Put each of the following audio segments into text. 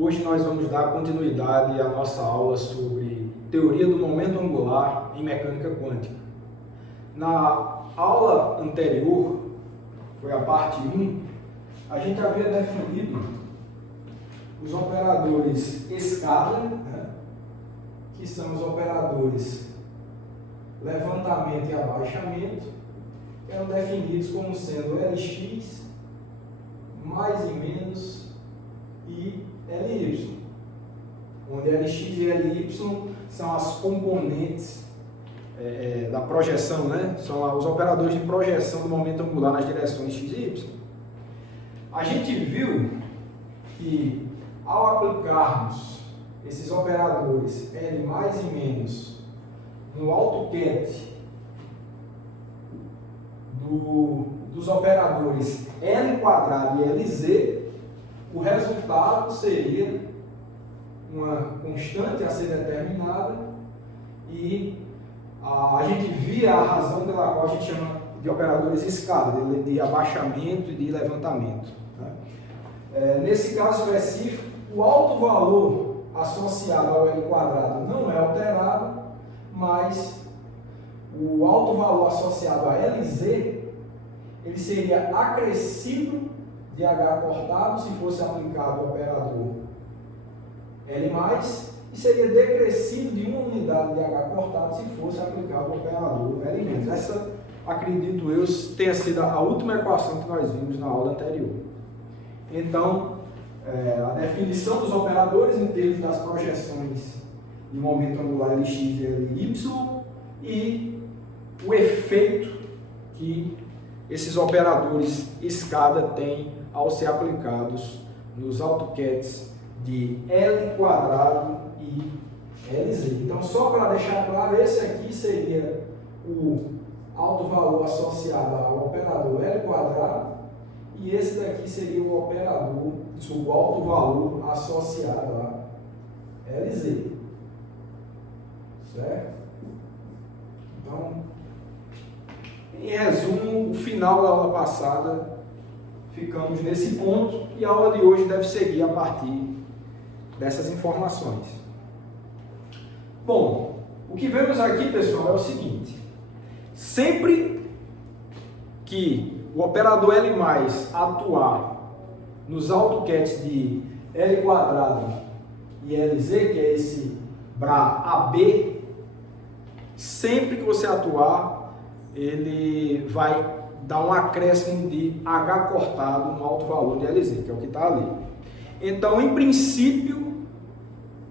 Hoje nós vamos dar continuidade à nossa aula sobre teoria do momento angular em mecânica quântica. Na aula anterior, foi a parte 1, a gente havia definido os operadores escala, que são os operadores levantamento e abaixamento, que eram definidos como sendo Lx, mais e menos, e Ly, onde Lx e Ly são as componentes da projeção, né? São os operadores de projeção do momento angular nas direções x e y. A gente viu que ao aplicarmos esses operadores L mais e menos no AutoCAD dos operadores L quadrado e Lz, o resultado seria uma constante a ser determinada e a gente via a razão pela qual a gente chama de operadores escala, de abaixamento e de levantamento. Nesse caso específico, o alto valor associado ao L quadrado não é alterado, mas o alto valor associado a Lz ele seria acrescido de H cortado se fosse aplicado o operador L+, e seria decrescido de uma unidade de H cortado se fosse aplicado o operador L-. Essa, acredito eu, tenha sido a última equação que nós vimos na aula anterior. Então, a definição dos operadores em termos das projeções de momento angular Lx e Ly e o efeito que esses operadores escada têm ao ser aplicados nos AutoCADs de L quadrado e Lz. Então, só para deixar claro, esse aqui seria o alto valor associado ao operador L quadrado e esse daqui seria o operador, o alto valor associado a Lz. Certo? Então, em resumo, o final da aula passada, ficamos nesse ponto e a aula de hoje deve seguir a partir dessas informações. Bom, o que vemos aqui, pessoal, é o seguinte: sempre que o operador L+ atuar nos AutoCADs de L quadrado e Lz, que é esse BRA AB, sempre que você atuar, ele vai dar um acréscimo de H cortado no alto valor de Lz, que é o que está ali. Então, em princípio,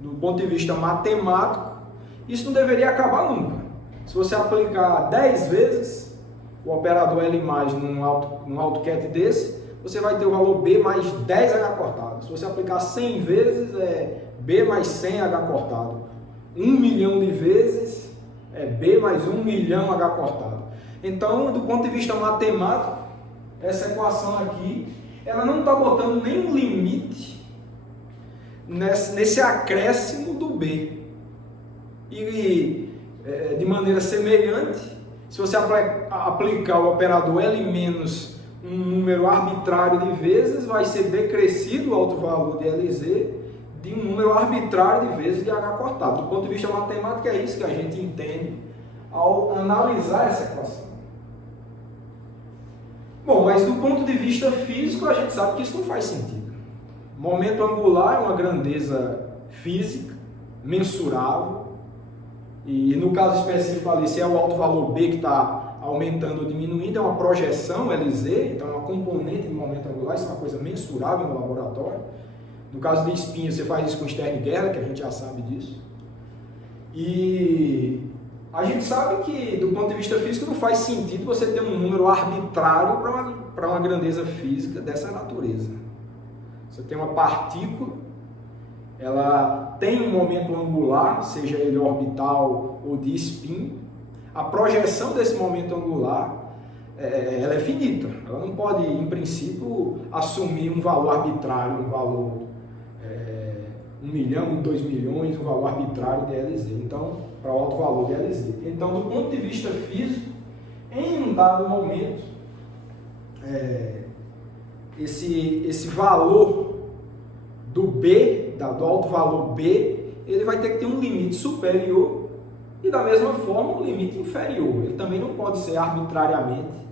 do ponto de vista matemático, isso não deveria acabar nunca. Se você aplicar 10 vezes o operador L+ num AutoCAD desse, você vai ter o valor B mais 10 H cortado. Se você aplicar 100 vezes, é B mais 100 H cortado. 1 milhão de vezes, é B mais 1 milhão H cortado. Então, do ponto de vista matemático, essa equação aqui, ela não está botando nenhum limite nesse acréscimo do B. E, de maneira semelhante, se você aplicar o operador L- um número arbitrário de vezes, vai ser decrescido o alto valor de Lz de um número arbitrário de vezes de H cortado. Do ponto de vista matemático, é isso que a gente entende ao analisar essa equação. Bom, mas do ponto de vista físico, a gente sabe que isso não faz sentido. Momento angular é uma grandeza física, mensurável, e no caso específico ali, se é o alto valor B que está aumentando ou diminuindo, é uma projeção Lz, então é uma componente do momento angular, isso é uma coisa mensurável no laboratório. No caso de espinho, você faz isso com Stern-Gerlach, que a gente já sabe disso. E a gente sabe que, do ponto de vista físico, não faz sentido você ter um número arbitrário para uma grandeza física dessa natureza. Você tem uma partícula, ela tem um momento angular, seja ele orbital ou de spin. A projeção desse momento angular, ela é finita. Ela não pode, em princípio, assumir um valor arbitrário, um valor 1 milhão, 2 milhões, um valor arbitrário de Lz. Então, para o alto valor de Lz. Então, do ponto de vista físico, em um dado momento, esse valor do B do alto valor B, ele vai ter que ter um limite superior e da mesma forma um limite inferior. Ele também não pode ser arbitrariamente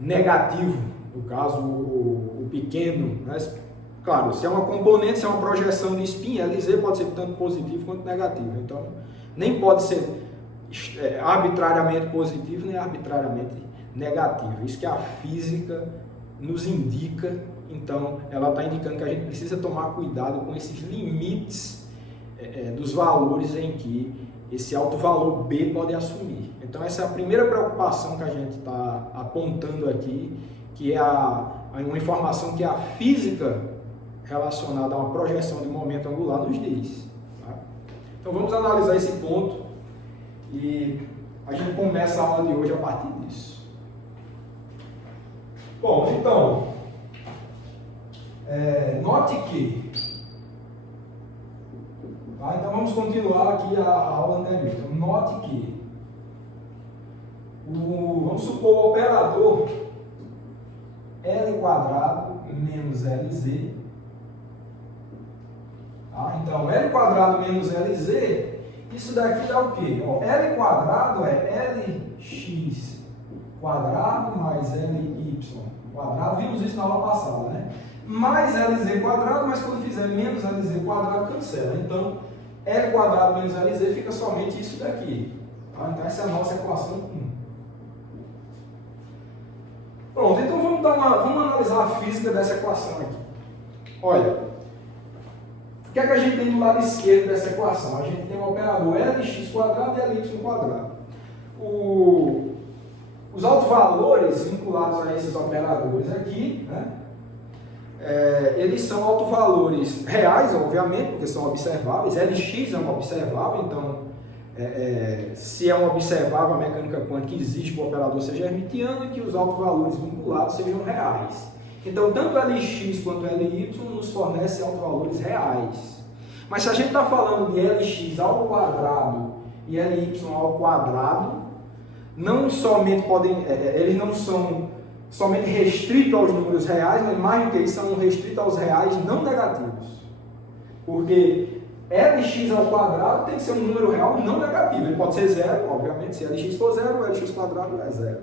negativo, no caso o pequeno, né? Claro, se é uma componente, se é uma projeção de spin, LZ pode ser tanto positivo quanto negativo. Então, nem pode ser arbitrariamente positivo, nem arbitrariamente negativo. Isso que a física nos indica. Então, ela está indicando que a gente precisa tomar cuidado com esses limites dos valores em que esse alto valor B pode assumir. Então, essa é a primeira preocupação que a gente está apontando aqui, que é uma informação que a física relacionada a uma projeção de momento angular nos diz. Tá? Então, vamos analisar esse ponto e a gente começa a aula de hoje a partir disso. Bom, então, note que... Tá? Então, vamos continuar aqui a aula anterior. Então, note que vamos supor o operador L quadrado menos LZ. Tá? Então, L quadrado menos LZ, isso daqui dá o quê? Ó, L quadrado é LX quadrado mais LY quadrado. Vimos isso na aula passada, né? Mais LZ quadrado, mas quando fizer menos LZ quadrado, cancela. Então, L quadrado menos LZ fica somente isso daqui. Tá? Então, essa é a nossa equação 1. Pronto, então vamos analisar a física dessa equação aqui. Olha, o que é que a gente tem do lado esquerdo dessa equação? A gente tem um operador Lx quadrado e Ly quadrado. Os autovalores vinculados a esses operadores aqui, né, eles são autovalores reais, obviamente, porque são observáveis. Lx é um observável, então, se é um observável, a mecânica quântica exige que o operador seja hermitiano e que os autovalores vinculados sejam reais. Então, tanto Lx quanto Ly nos fornecem autovalores reais. Mas se a gente está falando de Lx ao quadrado e Ly ao quadrado, não somente eles não são somente restritos aos números reais, mas mais do que isso, são restritos aos reais não negativos. Porque Lx ao quadrado tem que ser um número real não negativo. Ele pode ser zero, obviamente, se Lx for zero, o Lx quadrado é zero.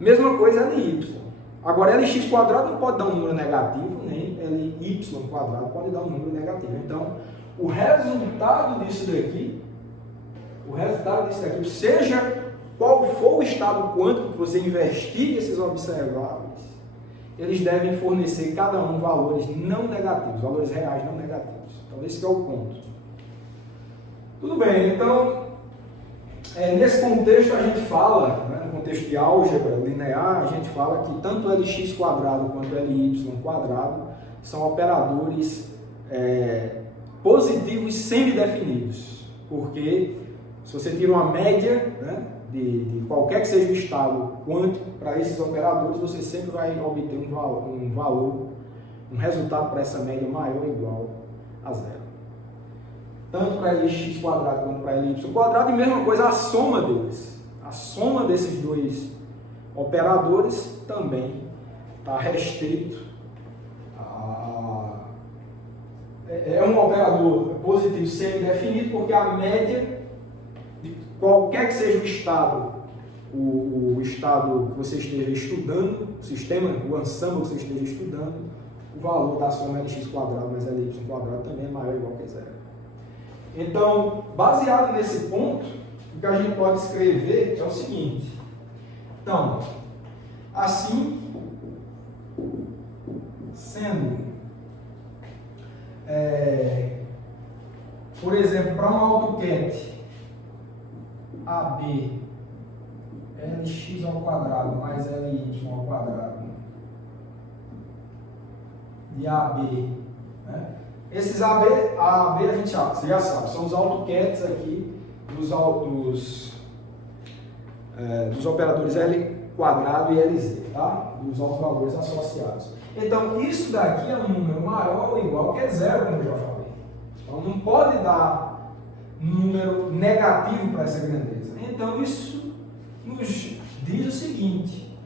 Mesma coisa Ly. Agora, Lx quadrado não pode dar um número negativo, nem Ly quadrado pode dar um número negativo. Então, o resultado disso daqui, seja qual for o estado quântico que você investigue esses observáveis, eles devem fornecer cada um valores não negativos, valores reais não negativos. Então, esse é o ponto. Tudo bem, então, nesse contexto a gente fala, né, no contexto de álgebra linear, a gente fala que tanto Lx quadrado quanto Ly quadrado são operadores positivos semidefinidos, porque se você tira uma média, né, de qualquer que seja o estado quântico para esses operadores, você sempre vai obter um valor, um resultado para essa média maior ou igual a zero. Tanto para Lx quadrado quanto para Ly quadrado, e mesma coisa a soma deles. A soma desses dois operadores também está restrito a... É um operador positivo semidefinido, porque a média de qualquer que seja o estado, o estado que você esteja estudando, o sistema, o ensemble que você esteja estudando, o valor da soma Lx quadrado mais Ly quadrado também é maior ou igual que zero. Então, baseado nesse ponto, o que a gente pode escrever é o seguinte. Então, assim, sendo, por exemplo, para um AutoCAD, AB, Lx ao quadrado mais Ly ao quadrado, de AB, né? Esses AB a gente já sabe, são os AutoCADs aqui dos operadores L quadrado e LZ, tá? Dos autovalores associados. Então, isso daqui é um número maior ou igual que zero, como eu já falei. Então, não pode dar número negativo para essa grandeza. Então, isso nos diz o seguinte: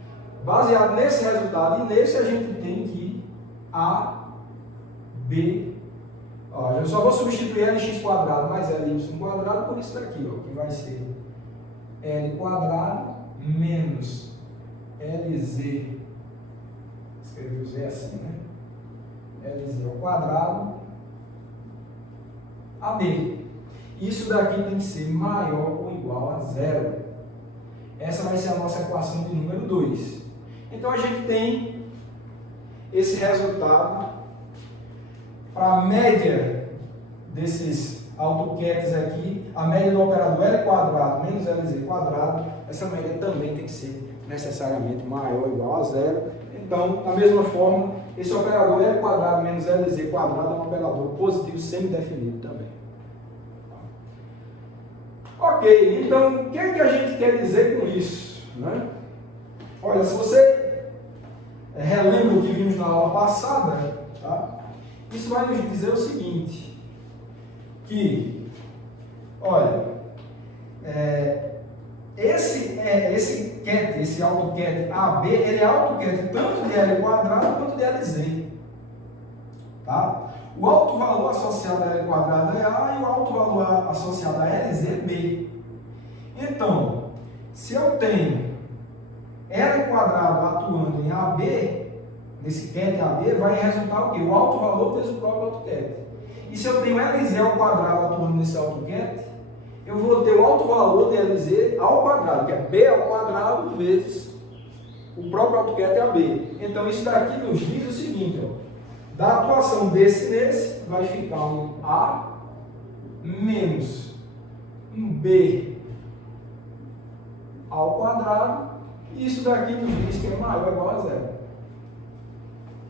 baseado nesse resultado e nesse, a gente tem que A, B. Ó, eu só vou substituir lx quadrado mais ly quadrado por isso daqui, ó, que vai ser L quadrado menos LZ. Escrevi o Z assim, né? LZ ao quadrado AB. Isso daqui tem que ser maior ou igual a zero. Essa vai ser a nossa equação de número 2. Então a gente tem esse resultado para a média desses AutoCADs aqui, a média do operador L quadrado menos LZ quadrado, essa média também tem que ser necessariamente maior ou igual a zero. Então, da mesma forma, esse operador L quadrado menos LZ quadrado é um operador positivo semidefinido também. Ok, então o que é que a gente quer dizer com isso? Né? Olha, se você relembra o que vimos na aula passada, tá? Isso vai nos dizer o seguinte, que, olha, esse AutoCAD AB, ele é AutoCAD tanto de L quadrado quanto de LZ. Tá? O alto valor associado a L quadrado é A e o alto valor associado a LZ é B. Então, se eu tenho L quadrado atuando em AB, nesse CAD AB, vai resultar o quê? O alto valor vezes o próprio AutoCAD. E se eu tenho LZ ao quadrado atuando nesse AutoCAD, eu vou ter o alto valor de LZ ao quadrado, que é B ao quadrado vezes o próprio AutoCAD AB. Então, isso daqui nos diz o seguinte, ó. Da atuação desse nesse, vai ficar um A menos um B ao quadrado, e isso daqui nos diz que é maior ou igual a zero.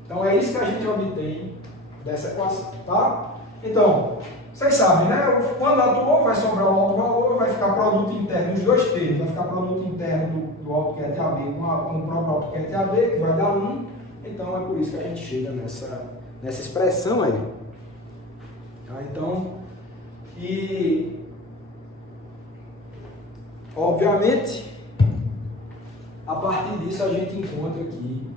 Então é isso que a gente obtém dessa equação, tá? Então, vocês sabem, né? Quando atuou, vai sobrar o alto valor, vai ficar produto interno, os dois termos, vai ficar produto interno do AutoCAD AB com o próprio AutoCAD AB, que vai dar 1. Então é por isso que a gente chega nessa expressão aí. Tá? Então, e obviamente, a partir disso a gente encontra que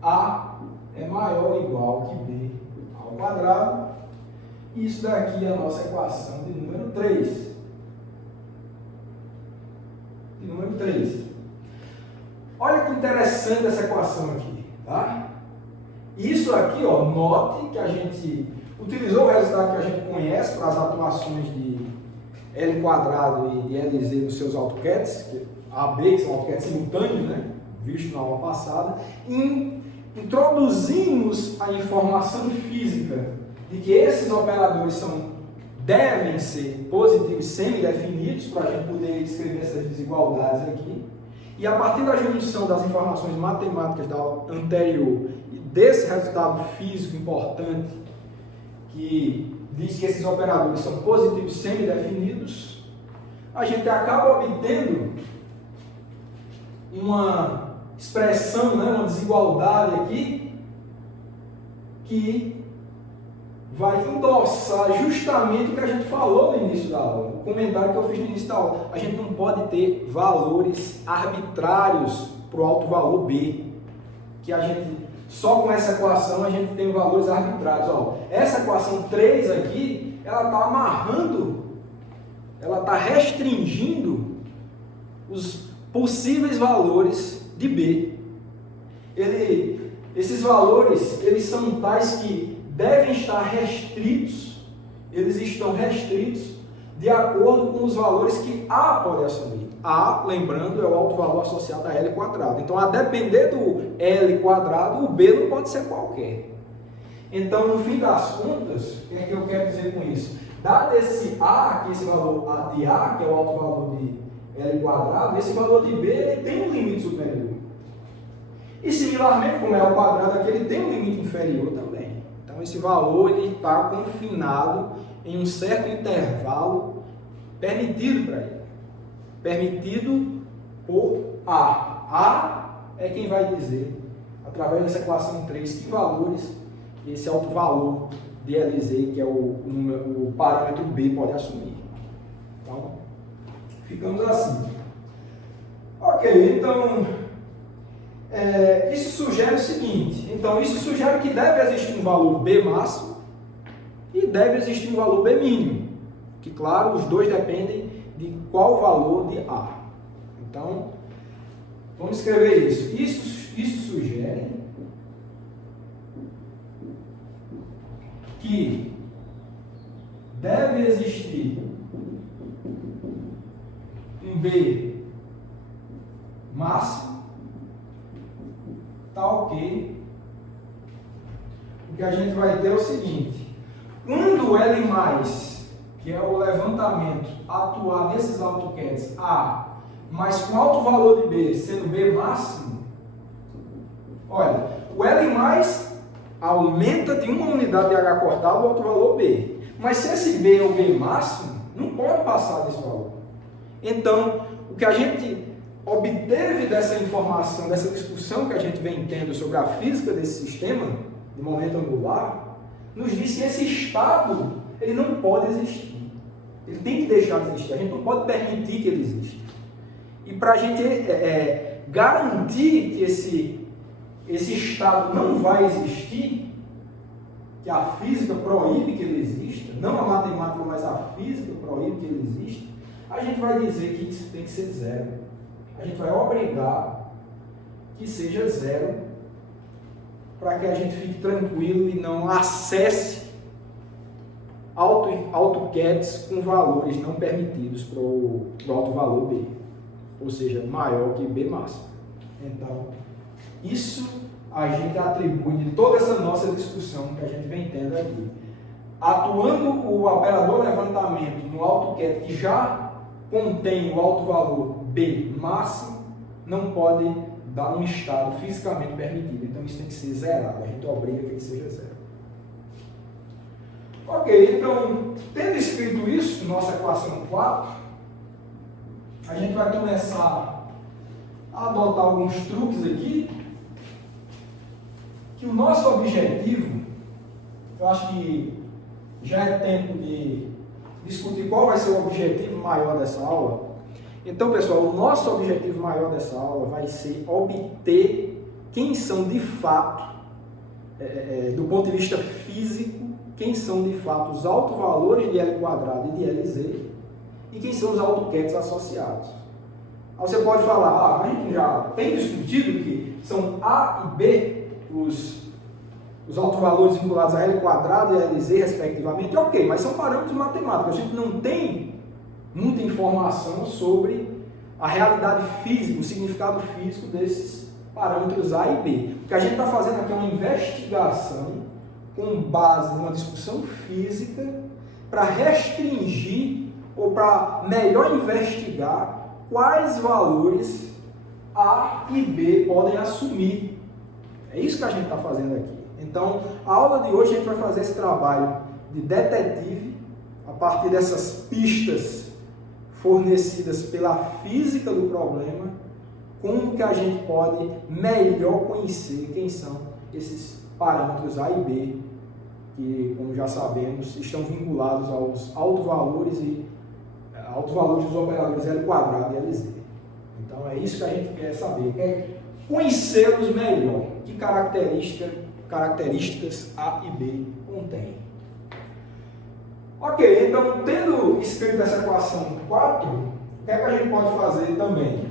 A é maior ou igual que B ao quadrado. Isso daqui é a nossa equação de número 3. De número 3. Olha que interessante essa equação aqui, tá? Isso aqui, ó, note que a gente utilizou o resultado que a gente conhece para as atuações de L quadrado e de LZ nos seus AutoCADs, AB, que são AutoCADs simultâneos, né? Visto na aula passada. Introduzimos a informação física de que esses operadores devem ser positivos semidefinidos, para a gente poder escrever essas desigualdades aqui. E a partir da junção das informações matemáticas da aula anterior e desse resultado físico importante, que diz que esses operadores são positivos semidefinidos, a gente acaba obtendo uma expressão, né, uma desigualdade aqui, que vai endossar justamente o que a gente falou no início da aula, o comentário que eu fiz no início da aula. A gente não pode ter valores arbitrários para o alto valor B, que a gente, só com essa equação a gente tem valores arbitrários. Ó, essa equação 3 aqui, ela está amarrando, ela está restringindo os possíveis valores de B. Esses valores, eles são tais que devem estar restritos, eles estão restritos de acordo com os valores que A pode assumir. A, lembrando, é o alto valor associado a L quadrado. Então, a depender do L quadrado, o B não pode ser qualquer. Então, no fim das contas, o que é que eu quero dizer com isso? Dado esse A, que esse valor de A, que é o alto valor de L quadrado, esse valor de B ele tem um limite superior. E, similarmente, como é o quadrado aqui, ele tem um limite inferior também. Então, esse valor está confinado em um certo intervalo permitido para ele. Permitido por A. A é quem vai dizer, através dessa equação 3, que valores esse alto valor de LZ, que é o parâmetro B, pode assumir. Então, ficamos assim. Ok, então, isso sugere o seguinte. Então, isso sugere que deve existir um valor B máximo e deve existir um valor B mínimo, que claro, os dois dependem de qual valor de A. Então, vamos escrever isso. Isso sugere que deve existir um B máximo, tá ok. O que a gente vai ter é o seguinte: quando o L+, que é o levantamento, atuar nesses AutoCADs A, mas com alto valor de B sendo B máximo, olha, o L+, aumenta de uma unidade de H cortado o alto valor B. Mas se esse B é o B máximo, não pode passar desse valor. Então, o que a gente obteve dessa informação, dessa discussão que a gente vem tendo sobre a física desse sistema de momento angular, nos diz que esse estado ele não pode existir. Ele tem que deixar de existir. A gente não pode permitir que ele exista. E para a gente garantir que esse estado não vai existir, que a física proíbe que ele exista, não a matemática, mas a física proíbe que ele exista, a gente vai dizer que isso tem que ser zero. A gente vai obrigar que seja zero para que a gente fique tranquilo e não acesse AutoCADs com valores não permitidos para o alto valor B, ou seja, maior que B máximo. Então, isso a gente atribui de toda essa nossa discussão que a gente vem tendo aqui. Atuando o operador levantamento no AutoCAD que já contém o alto valor B máximo, não pode dar um estado fisicamente permitido. Então isso tem que ser zerado. A gente obriga que ele seja zero. Ok, então, tendo escrito isso, nossa equação 4, a gente vai começar a adotar alguns truques aqui, que o nosso objetivo, eu acho que já é tempo de discutir qual vai ser o objetivo maior dessa aula. Então, pessoal, o nosso objetivo maior dessa aula vai ser obter quem são de fato, do ponto de vista físico, quem são de fato os autovalores de L quadrado e de LZ e quem são os AutoCADs associados. Aí você pode falar, a gente já tem discutido que são A e B os autovalores vinculados a L quadrado e a LZ, respectivamente. Ok, mas são parâmetros matemáticos. A gente não tem muita informação sobre a realidade física, o significado físico desses parâmetros A e B. O que a gente está fazendo aqui é uma investigação com base numa discussão física para restringir ou para melhor investigar quais valores A e B podem assumir. É isso que a gente está fazendo aqui. Então, a aula de hoje a gente vai fazer esse trabalho de detetive a partir dessas pistas fornecidas pela física do problema, como que a gente pode melhor conhecer quem são esses parâmetros A e B, que, como já sabemos, estão vinculados aos autovalores dos operadores L quadrado e LZ. Então, é isso que a gente quer saber, é conhecê-los melhor, que características A e B contêm. Ok, então, tendo escrito essa equação 4, o que é que a gente pode fazer também?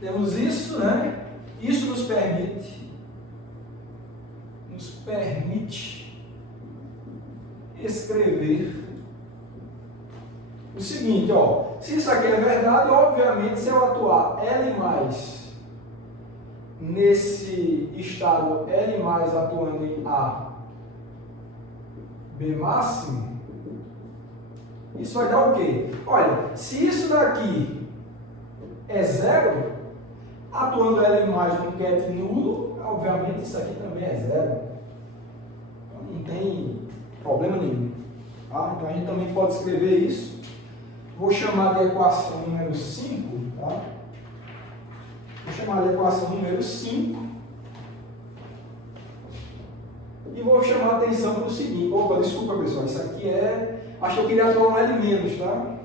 Temos isso, né? Isso nos permite escrever o seguinte, ó, se isso aqui é verdade, obviamente, se eu atuar L+, nesse estado L+, atuando em A, B máximo, isso vai dar o quê? Olha, se isso daqui é zero, atuando L+, com cat nulo, obviamente isso aqui também é zero. Então não tem problema nenhum. Tá? Então a gente também pode escrever isso. Vou chamar de equação número 5. Tá? Vou chamar de equação número 5. E vou chamar a atenção para o seguinte. Opa, desculpa pessoal, isso aqui acho que eu queria atuar um L-, tá?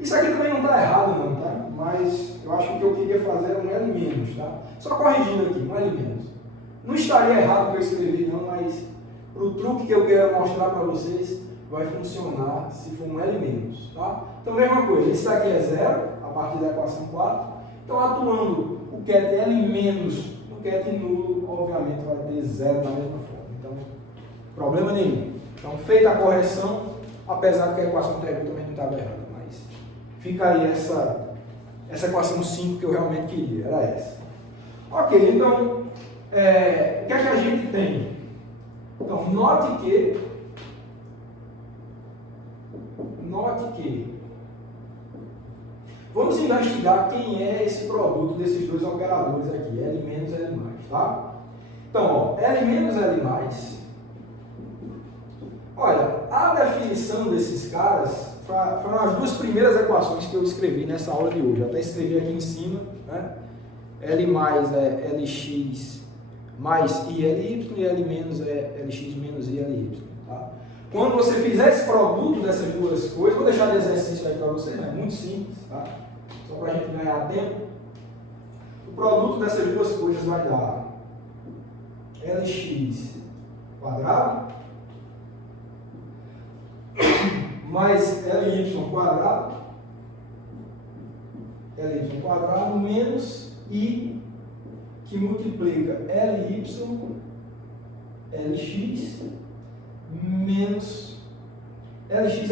Isso aqui também não está errado não, tá? Mas eu acho que o que eu queria fazer era um L-, tá? Só corrigindo aqui, um L-. Não estaria errado o que eu escrevi não, mas para o truque que eu quero mostrar para vocês, vai funcionar se for um L-, tá? Então, mesma coisa, isso aqui é zero, a partir da equação 4. Então, atuando o ket L- no ket nulo, obviamente vai ter zero da mesma forma. Então, problema nenhum. Então, feita a correção, apesar de que a equação anterior também não estava errada, mas fica aí essa equação 5 que eu realmente queria, era essa. Ok, então, o que é que a gente tem? Então, note que vamos investigar quem é esse produto desses dois operadores aqui, L- L+, tá? Então, ó, L-, L+, olha, a definição desses caras foram as duas primeiras equações que eu escrevi nessa aula de hoje. Eu até escrevi aqui em cima, né? L+ é Lx mais ILY e L- é Lx menos ILY, tá? Quando você fizer esse produto dessas duas coisas, vou deixar de exercício aí para vocês, é muito simples, tá? Só para a gente ganhar tempo. O produto dessas duas coisas vai dar Lx quadrado mais Ly quadrado menos I que multiplica Ly Lx menos Lx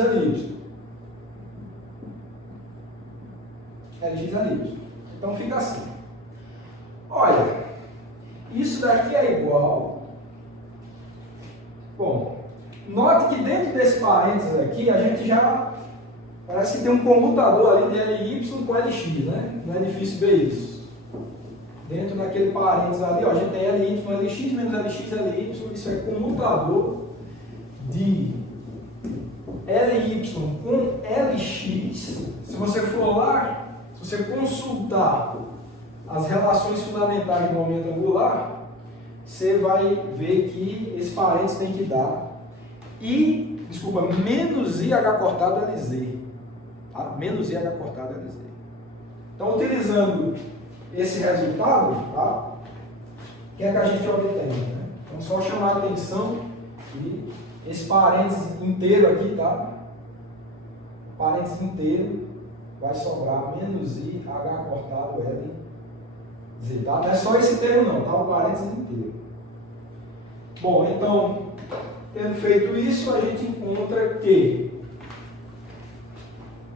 Ly. Então fica assim. Olha, isso daqui é igual. Bom, note que dentro desse parênteses aqui a gente já parece que tem um comutador ali de Ly com Lx, né? Não é difícil ver isso. Dentro daquele parênteses ali, ó, a gente tem Ly Lx menos Lx Ly, isso é comutador de Ly com Lx. Se você for lá, se você consultar as relações fundamentais do momento angular, você vai ver que esse parênteses tem que dar menos IH cortado Lz. Tá? Menos IH cortado Lz. Então, utilizando esse resultado, tá? O que é que a gente obtém? Né? Então, só chamar a atenção que esse parênteses inteiro aqui, tá? Parênteses inteiro vai sobrar menos IH cortado Lz, tá? Não é só esse termo não, tá? O parênteses inteiro. Bom, então, tendo feito isso, a gente encontra que,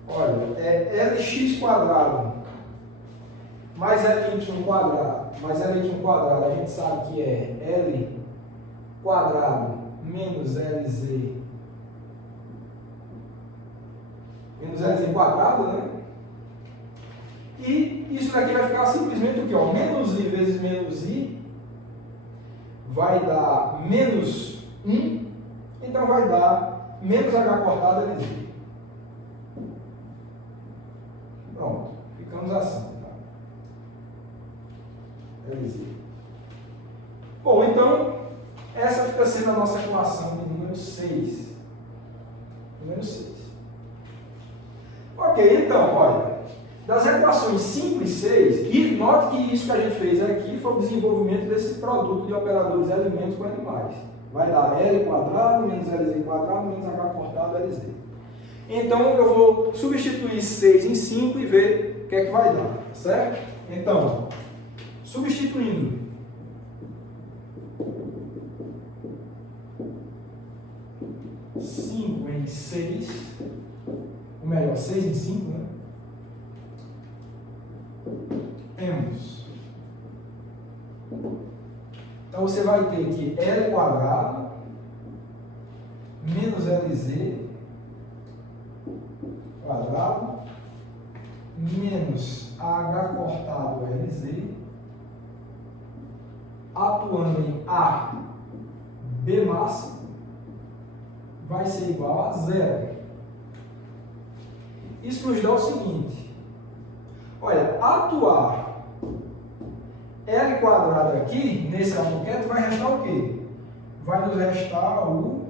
olha, é Lx quadrado mais Ly quadrado, mais Ly quadrado, a gente sabe que é L quadrado menos Lz quadrado, né? E isso daqui vai ficar simplesmente o que? Ó, menos I vezes menos I vai dar menos 1, então vai dar menos H cortado Lz. Pronto, ficamos assim, tá? Lz. Bom, então, essa fica sendo a nossa equação de número 6. Número 6. Ok, então, olha, das equações 5 e 6, e note que isso que a gente fez aqui foi o desenvolvimento desse produto de operadores L- com L+. Vai dar L quadrado menos Lz quadrado menos H cortado Lz. Então, eu vou substituir 6 em 5 e ver o que é que vai dar, certo? Então, substituindo 5 em 6, ou melhor, 6 em 5, né? Temos. Então você vai ter que L quadrado menos Lz quadrado menos H cortado Lz atuando em A B máximo vai ser igual a zero. Isso nos dá o seguinte. Olha, atuar L quadrado aqui, nesse autoquete, vai restar o quê? Vai nos restar o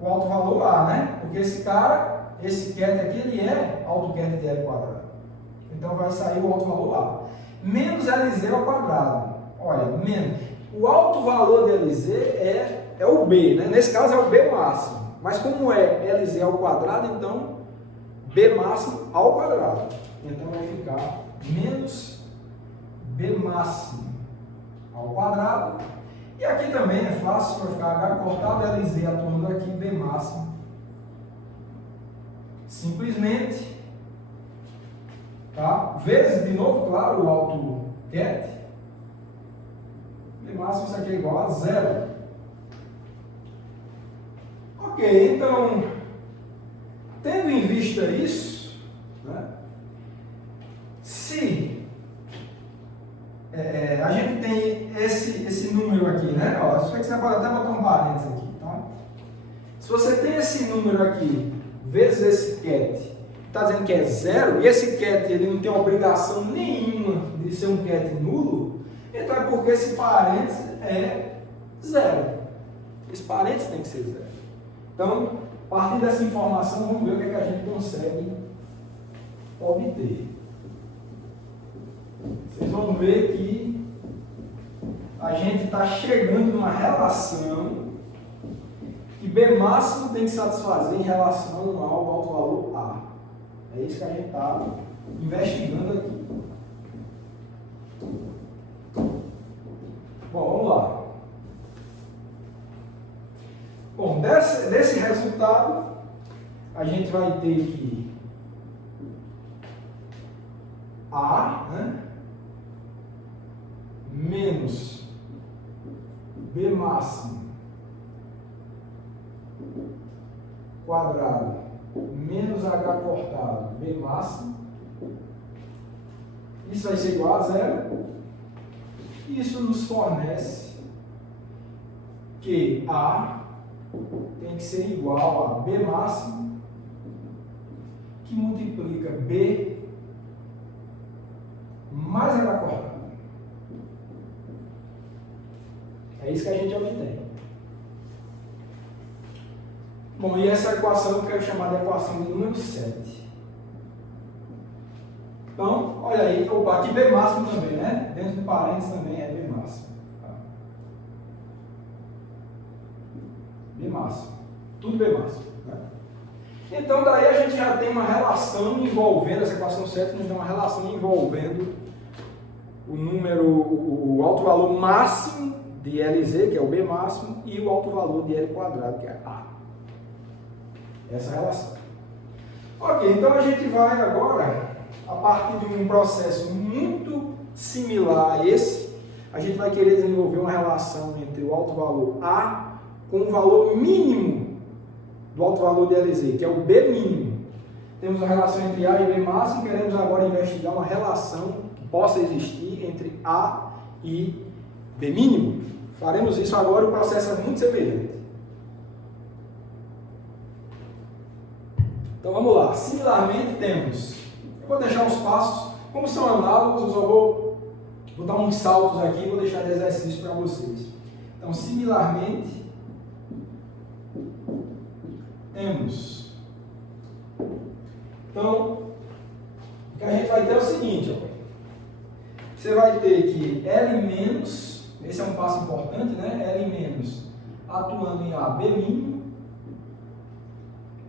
alto valor A, né? Porque esse cara, esse ket aqui, ele é autoquete de L quadrado. Então vai sair o alto valor A. Menos Lz ao quadrado. Olha, menos. O alto valor de Lz é é o B, né? Nesse caso é o B máximo. Mas como é LZ ao quadrado, então B máximo ao quadrado. Então vai ficar menos B máximo ao quadrado. E aqui também é fácil, vai ficar H cortado, LZ atuando aqui, B máximo. Simplesmente, tá? Vezes, de novo, claro, o AutoCAD. B máximo, isso aqui é igual a 0. Ok, então, tendo em vista isso, né, se a gente tem esse número aqui, né? Ó, isso aqui você pode até botar um parênteses aqui, tá? Se você tem esse número aqui, vezes esse cat, está dizendo que é 0, e esse cat ele não tem obrigação nenhuma de ser um cat nulo, então é porque esse parênteses é 0. Esse parênteses tem que ser 0. Então, a partir dessa informação, vamos ver o que é que a gente consegue obter. Vocês vão ver que a gente está chegando numa relação que B máximo tem que satisfazer em relação ao alto valor A. É isso que a gente está investigando aqui. Bom, vamos lá. Bom, desse resultado, a gente vai ter que A, né, menos B máximo quadrado menos H cortado B máximo. Isso vai ser igual a 0. Isso nos fornece que A tem que ser igual a B máximo, que multiplica B mais H cortado. É isso que a gente obtém. Bom, e essa equação eu quero chamar de equação de número 7. Então, olha aí, opa, aqui B máximo também, né? Dentro do parênteses também é B máximo. Tá? B máximo. Tudo B máximo. Né? Então, daí a gente já tem uma relação envolvendo, essa equação 7 nos dá uma relação envolvendo o número, o alto valor máximo de LZ, que é o B máximo, e o alto valor de L quadrado, que é A. Essa relação. Ok, então a gente vai agora, a partir de um processo muito similar a esse, a gente vai querer desenvolver uma relação entre o alto valor A com o valor mínimo do alto valor de LZ, que é o B mínimo. Temos a relação entre A e B máximo, e queremos agora investigar uma relação que possa existir entre A e B mínimo. Faremos isso agora, o processo é muito semelhante. Então vamos lá. Similarmente temos, eu vou deixar os passos, como são análogos, eu só vou dar uns saltos aqui e vou deixar de exercício para vocês. Então, similarmente, temos. Então, o que a gente vai ter é o seguinte, ó. Você vai ter que L menos, esse é um passo importante, né? L menos atuando em A, B mínimo.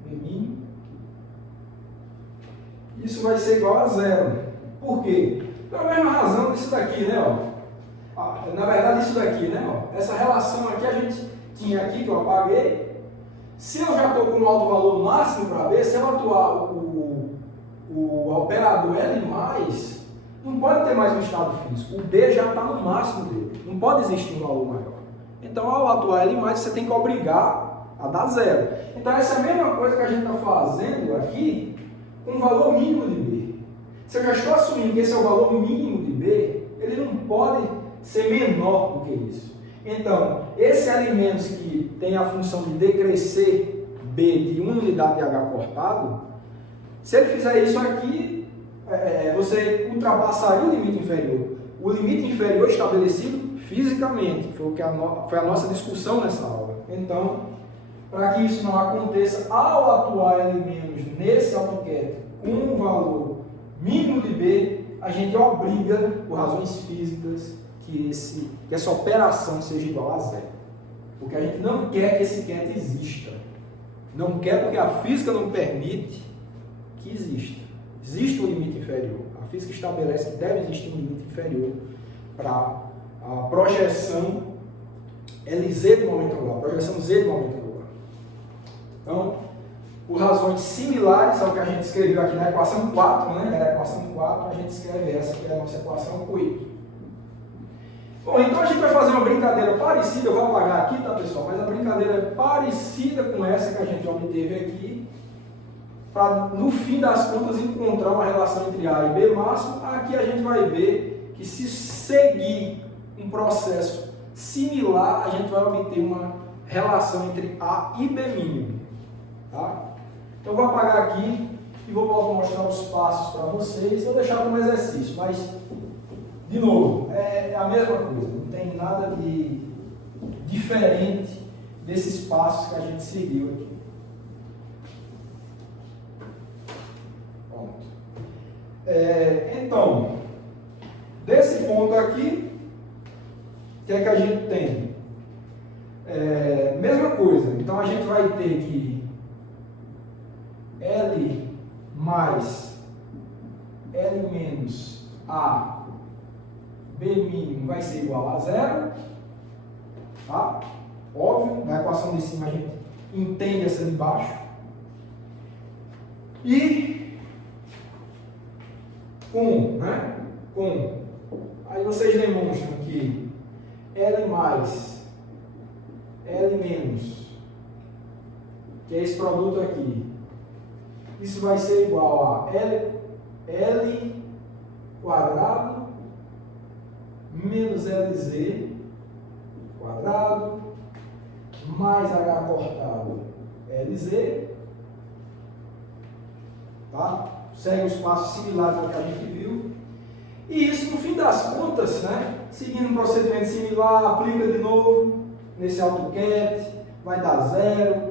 B mínimo. Isso vai ser igual a 0. Por quê? Pela mesma razão disso daqui, né? Ó. Na verdade, isso daqui, né? Ó. Essa relação aqui a gente tinha aqui, que eu apaguei. Se eu já estou com um alto valor máximo para B, se eu atuar o operador L+, não pode ter mais um estado físico. O B já está no máximo dele. Não pode existir um valor maior. Então, ao atuar L+, você tem que obrigar a dar 0. Então, essa é a mesma coisa que a gente está fazendo aqui com o valor mínimo de B. Se eu já estou assumindo que esse é o valor mínimo de B, ele não pode ser menor do que isso. Então, esse L- que tem a função de decrescer B de 1 unidade de H cortado, se ele fizer isso aqui, você ultrapassaria o limite inferior. O limite inferior estabelecido fisicamente, foi a nossa discussão nessa aula. Então, para que isso não aconteça, ao atuar L- nesse AutoCAD com um valor mínimo de B, a gente obriga, por razões físicas, que essa operação seja igual a 0. Porque a gente não quer que esse ket exista. Não quer porque a física não permite que exista. Existe um limite inferior. A física estabelece que deve existir um limite inferior para a projeção LZ do momento angular, projeção Z do momento angular. Então, por razões similares ao que a gente escreveu aqui na equação 4, né? Na equação 4, a gente escreve essa que é a nossa equação 8. Bom, então a gente vai fazer uma brincadeira parecida, eu vou apagar aqui, tá, pessoal? Mas a brincadeira é parecida com essa que a gente obteve aqui, para, no fim das contas, encontrar uma relação entre A e B máximo. Aqui a gente vai ver que se seguir um processo similar, a gente vai obter uma relação entre A e B mínimo. Tá? Então eu vou apagar aqui e vou mostrar os passos para vocês. Vou deixar como exercício, mas, de novo, é a mesma coisa. Não tem nada de diferente desses passos que a gente seguiu aqui. Pronto. Então, desse ponto aqui, o que é que a gente tem? Mesma coisa. Então a gente vai ter que L mais L menos A B mínimo vai ser igual a zero. Tá? Óbvio, na equação de cima a gente entende essa de baixo. E aí vocês demonstram que L mais L menos, que é esse produto aqui, isso vai ser igual a L quadrado menos LZ quadrado mais H cortado LZ, tá? Segue os passos similares ao que a gente viu. E isso, no fim das contas, né, seguindo um procedimento similar, aplica de novo nesse AutoCAD, vai dar zero.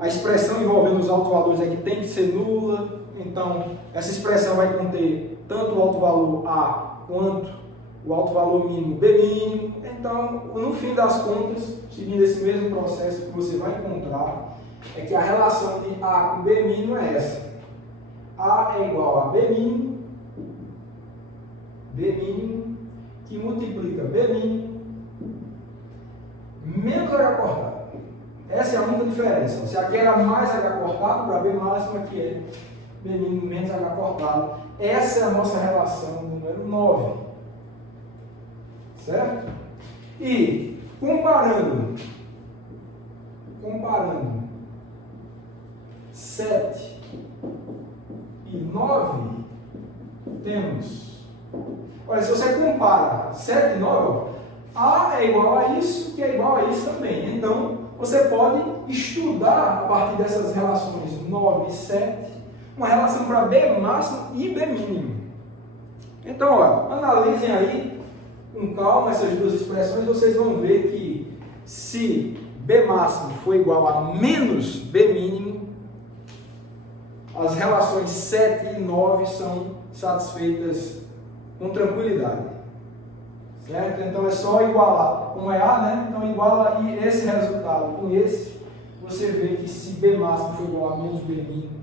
A expressão envolvendo os autovalores é que tem que ser nula. Então, essa expressão vai conter tanto o autovalor A quanto o autovalor mínimo B mínimo. Então, no fim das contas, seguindo esse mesmo processo, que você vai encontrar é que a relação de A com B mínimo é essa. A é igual a B mínimo, que multiplica B mínimo menos H cortado. Essa é a única diferença. Se aqui era mais H cortado, para B máximo aqui é B mínimo menos H cortado. Essa é a nossa relação número 9. Certo? E comparando 7 e 9, temos... Olha, se você compara 7 e 9, A é igual a isso, que é igual a isso também. Então, você pode estudar, a partir dessas relações 9 e 7, uma relação para B máximo e B mínimo. Então, olha, analisem aí com calma essas duas expressões, vocês vão ver que se B máximo for igual a menos B mínimo, as relações 7 e 9 são satisfeitas com tranquilidade. Certo? Então é só igualar. Como é A, né? Então iguala e esse resultado com esse, você vê que se B máximo for igual a menos B mínimo,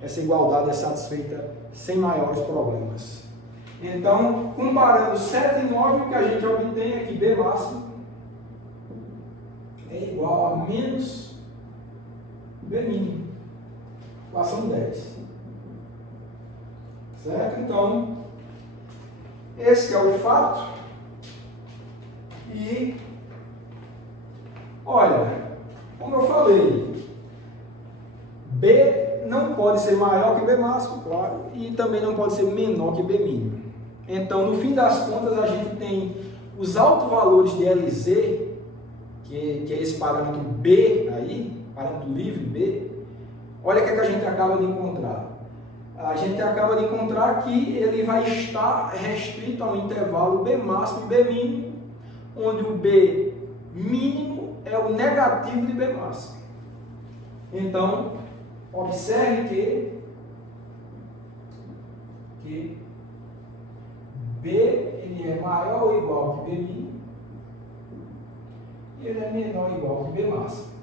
essa igualdade é satisfeita sem maiores problemas. Então, comparando 7 e 9, o que a gente obtém é que B máximo é igual a menos B mínimo. Equação 10. Certo? Então, esse é o fato. E, olha, como eu falei, B não pode ser maior que B máximo, claro, e também não pode ser menor que B mínimo. Então, no fim das contas, a gente tem os autovalores de LZ, que é esse parâmetro B aí, parâmetro livre B. Olha o que é que a gente acaba de encontrar. A gente acaba de encontrar que ele vai estar restrito a um intervalo B máximo e B mínimo, onde o B mínimo é o negativo de B máximo. Então, observe que B ele é maior ou igual que B mínimo e ele é menor ou igual que B máximo.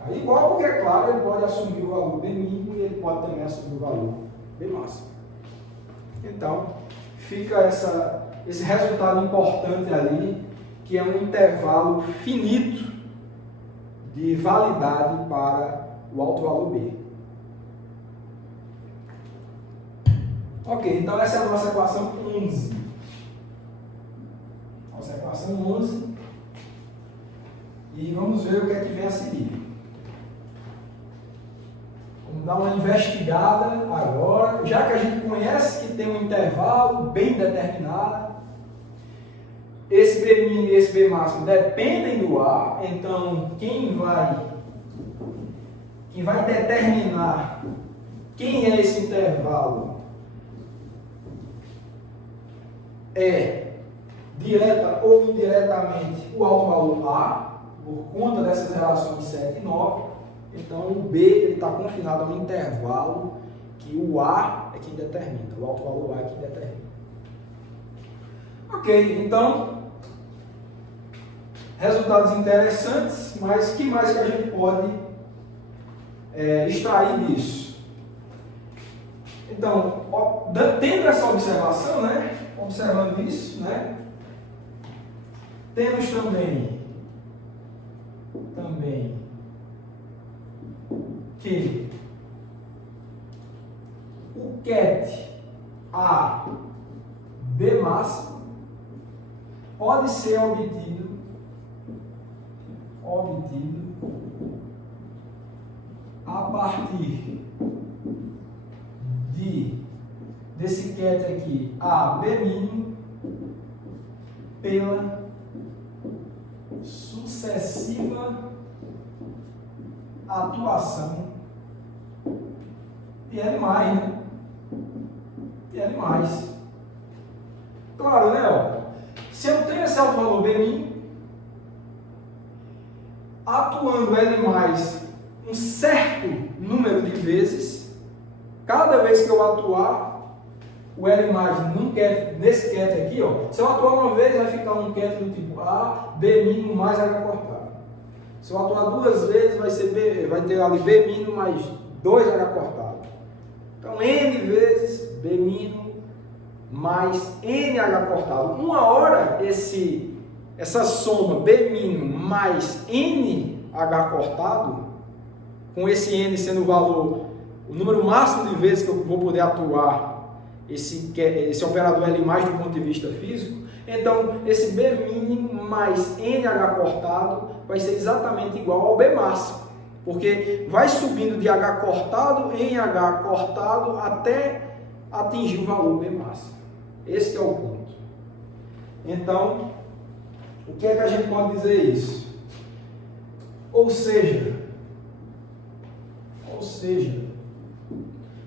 Aí, igual porque, é claro, ele pode assumir o valor B mínimo e ele pode também assumir o valor B máximo. Então, fica esse resultado importante ali, que é um intervalo finito de validade para o alto valor B. Ok, então essa é a nossa equação 11. Nossa equação 11. E vamos ver o que é que vem a seguir. Vamos dar uma investigada agora, já que a gente conhece que tem um intervalo bem determinado, esse B mínimo e esse B máximo dependem do A, então quem vai determinar quem é esse intervalo é, direta ou indiretamente, o alto valor A, por conta dessas relações 7 e 9. Então, o B está confinado a um intervalo que o A é quem determina, o alto valor A é quem determina. Ok, então, resultados interessantes, mas o que mais que a gente pode extrair disso? Então, tendo essa observação, né, observando isso, né, temos também que o ket A B máximo pode ser obtido a partir desse ket aqui A B mínimo pela sucessiva atuação de L+, né? De L+. Claro, né? Ó, se eu tenho esse alto valor B', atuando L+, um certo número de vezes, cada vez que eu atuar o L+, nesse ket aqui, ó, se eu atuar uma vez, vai ficar um ket do tipo A, B' mais H cortado. Se eu atuar duas vezes, vai ter ali B' mais 2H cortado. Então, N vezes B' mais NH cortado. Uma hora, essa soma B' mais NH cortado, com esse N sendo o número máximo de vezes que eu vou poder atuar esse operador L+, do ponto de vista físico, então esse B' mais NH cortado vai ser exatamente igual ao B máximo, porque vai subindo de H cortado em H cortado até atingir o valor B máximo. Esse é o ponto. Então, o que é que a gente pode dizer isso? Ou seja,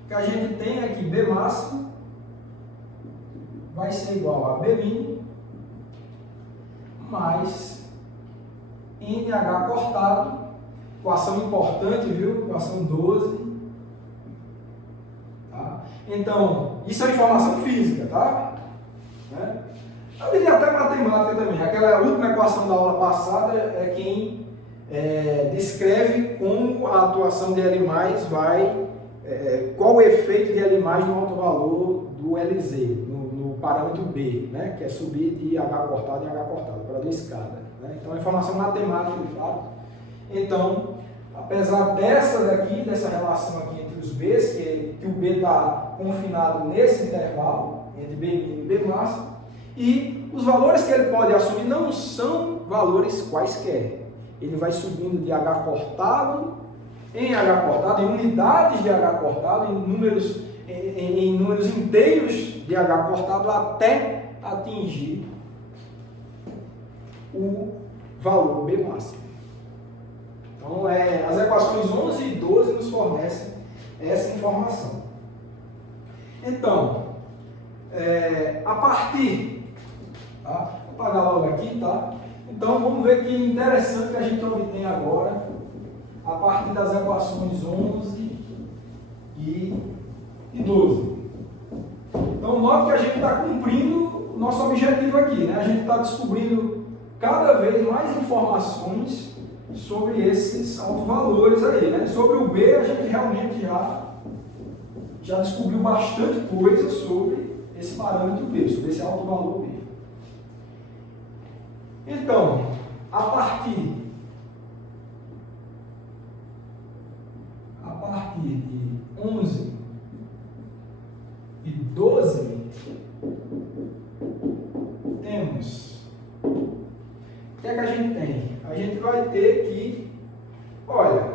que a gente tem aqui B máximo vai ser igual a B' mais NH cortado, equação importante, viu? Equação 12. Tá? Então, isso é informação física, tá? Né? Eu diria até matemática também. Aquela última equação da aula passada é quem descreve como a atuação de L+, qual o efeito de L+, no alto valor do LZ, no parâmetro B, né? Que é subir de H cortado em H cortado, para a escada. Né? Então, é informação matemática de fato. Então, apesar dessa relação aqui entre os B's, que o B está confinado nesse intervalo, entre B' e B máximo, e os valores que ele pode assumir não são valores quaisquer. Ele vai subindo de H cortado em H cortado, em unidades de H cortado, em números inteiros de H cortado, até atingir o valor B máximo. Então, as equações 11 e 12 nos fornecem essa informação. Então, a partir... Tá? Vou apagar logo aqui, tá? Então, vamos ver que interessante que a gente obtém agora, a partir das equações 11 e 12. Então, note que a gente está cumprindo o nosso objetivo aqui, né? A gente está descobrindo cada vez mais informações sobre esses autovalores aí, né? Sobre o B, a gente realmente já descobriu bastante coisa sobre esse parâmetro B, sobre esse autovalor B. Então, a partir de 11 e 12, temos... O que é que a gente tem? A gente vai ter que... Olha,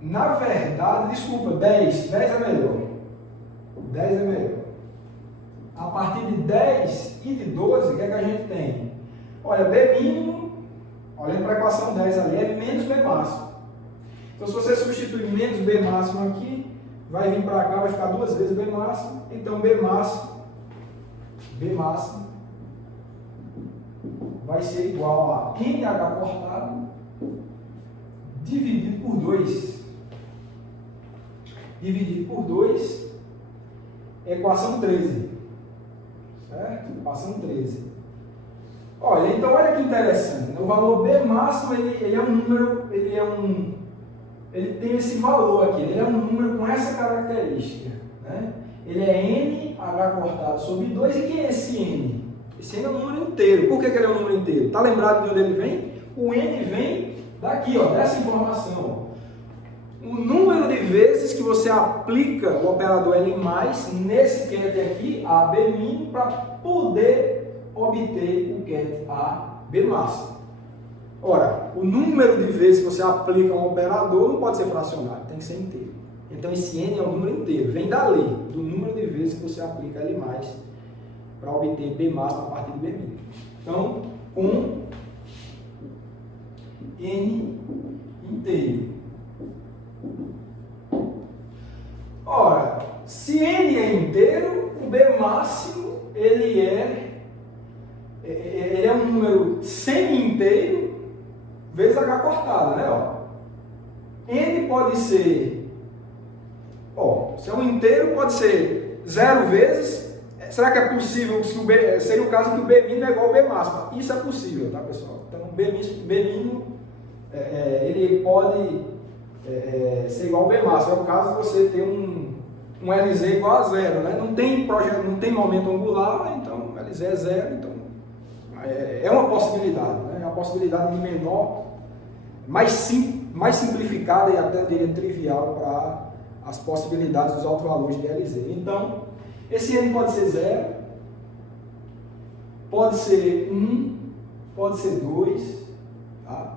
na verdade, desculpa, 10 é melhor. 10 é melhor. A partir de 10 e de 12, o que é que a gente tem? Olha, B mínimo, olhando para a equação 10 ali, é menos B máximo. Então, se você substituir menos B máximo aqui, vai vir para cá, vai ficar 2 vezes B máximo. Então, B máximo vai ser igual a NH cortado dividido por 2. Dividido por 2 é equação 13. Certo? Equação 13. Olha, então olha que interessante. O valor B máximo, ele é um número, ele tem esse valor aqui, ele é um número com essa característica, né? Ele é NH cortado sobre 2, e quem é esse N? Esse N é um número inteiro. Por que ele é um número inteiro? Está lembrado de onde ele vem? O N vem daqui, ó, dessa informação. O número de vezes que você aplica o operador L+, nesse ket aqui, AB-, para poder obter o ket AB máximo. Ora, o número de vezes que você aplica um operador não pode ser fracionário, tem que ser inteiro. Então esse N é um número inteiro, vem da lei, do número de vezes que você aplica L+, para obter B máximo a partir de B mínimo. Então, com N inteiro. Ora, se N é inteiro, o B máximo ele é um número semi-inteiro vezes H cortada, né? Ó. N pode ser, se é um inteiro, pode ser 0 vezes. Será que é possível, se o B, seria o caso que o B mínimo é igual ao B máximo? Isso é possível, tá, pessoal? Então, o B mínimo ele pode ser igual ao B máximo. É o caso de você ter um LZ igual a 0, né? Não tem momento angular, então LZ é 0, então é uma possibilidade, né? É uma possibilidade de menor, mais simplificada e até diria trivial para as possibilidades dos autovalores de LZ. Então, esse N pode ser 0, pode ser 1, pode ser 2, tá?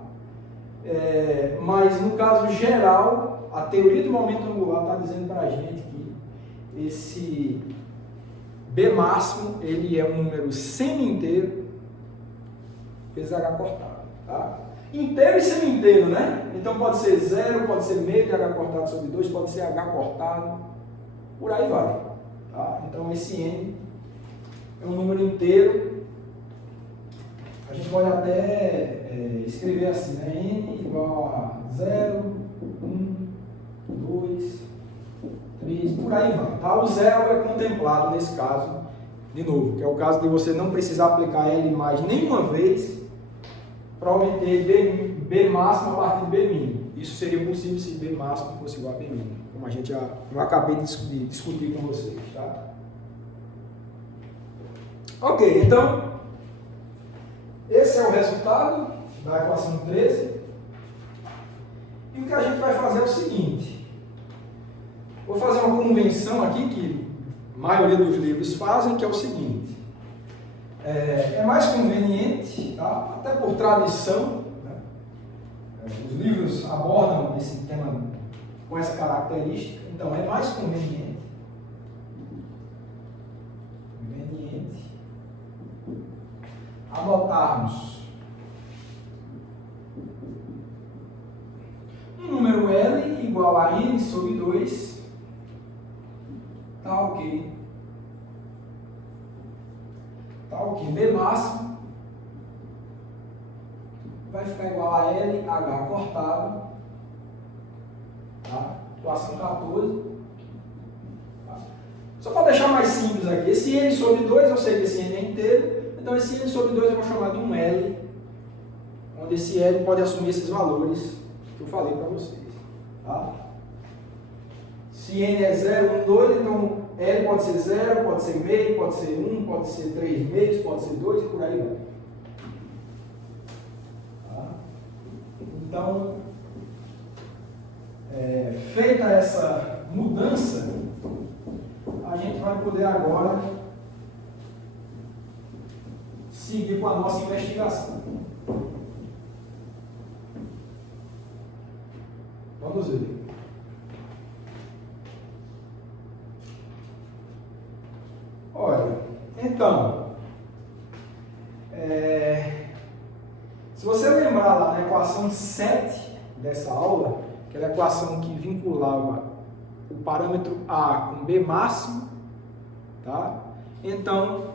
Mas no caso geral, a teoria do momento angular está dizendo para a gente que esse B máximo ele é um número semi-inteiro vezes H cortado, tá? Inteiro e semi-inteiro, né? Então pode ser 0, pode ser meio de H cortado sobre 2, pode ser H cortado, por aí vai, tá? Então esse N é um número inteiro. A gente pode até escrever assim, né? N igual a 0, 1, 2, 3, por aí vai, tá? O 0 é contemplado nesse caso, de novo, que é o caso de você não precisar aplicar L mais nenhuma vez para obter B máximo a partir de B mínimo. Isso seria possível se B máximo fosse igual a B mínimo, como a gente eu acabei de discutir com vocês, tá? Ok, então, esse é o resultado da equação 13. E o que a gente vai fazer é o seguinte. Vou fazer uma convenção aqui que a maioria dos livros fazem, que é o seguinte. É mais conveniente, tá? Até por tradição, né? Os livros abordam esse tema com essa característica, então é mais conveniente adotarmos um número L igual a N sobre 2, tá ok. Tá ok. B máximo vai ficar igual a LH cortado, tá? Equação 14. Tá? Só para deixar mais simples aqui, esse N sobre 2, eu sei que esse N é inteiro, Então esse n sobre 2 eu vou chamar de um L, onde esse L pode assumir esses valores que eu falei para vocês. Tá? Se n é 0, 1, 2, então L pode ser 0, pode ser meio, pode ser 1, pode ser 3 meios, pode ser 2 e por aí vai. Tá? Então, feita essa mudança, a gente vai poder agora seguir com a nossa investigação. Vamos ver. Olha, então, se você lembrar lá na equação 7 dessa aula, aquela equação que vinculava o parâmetro A com B máximo, tá? Então,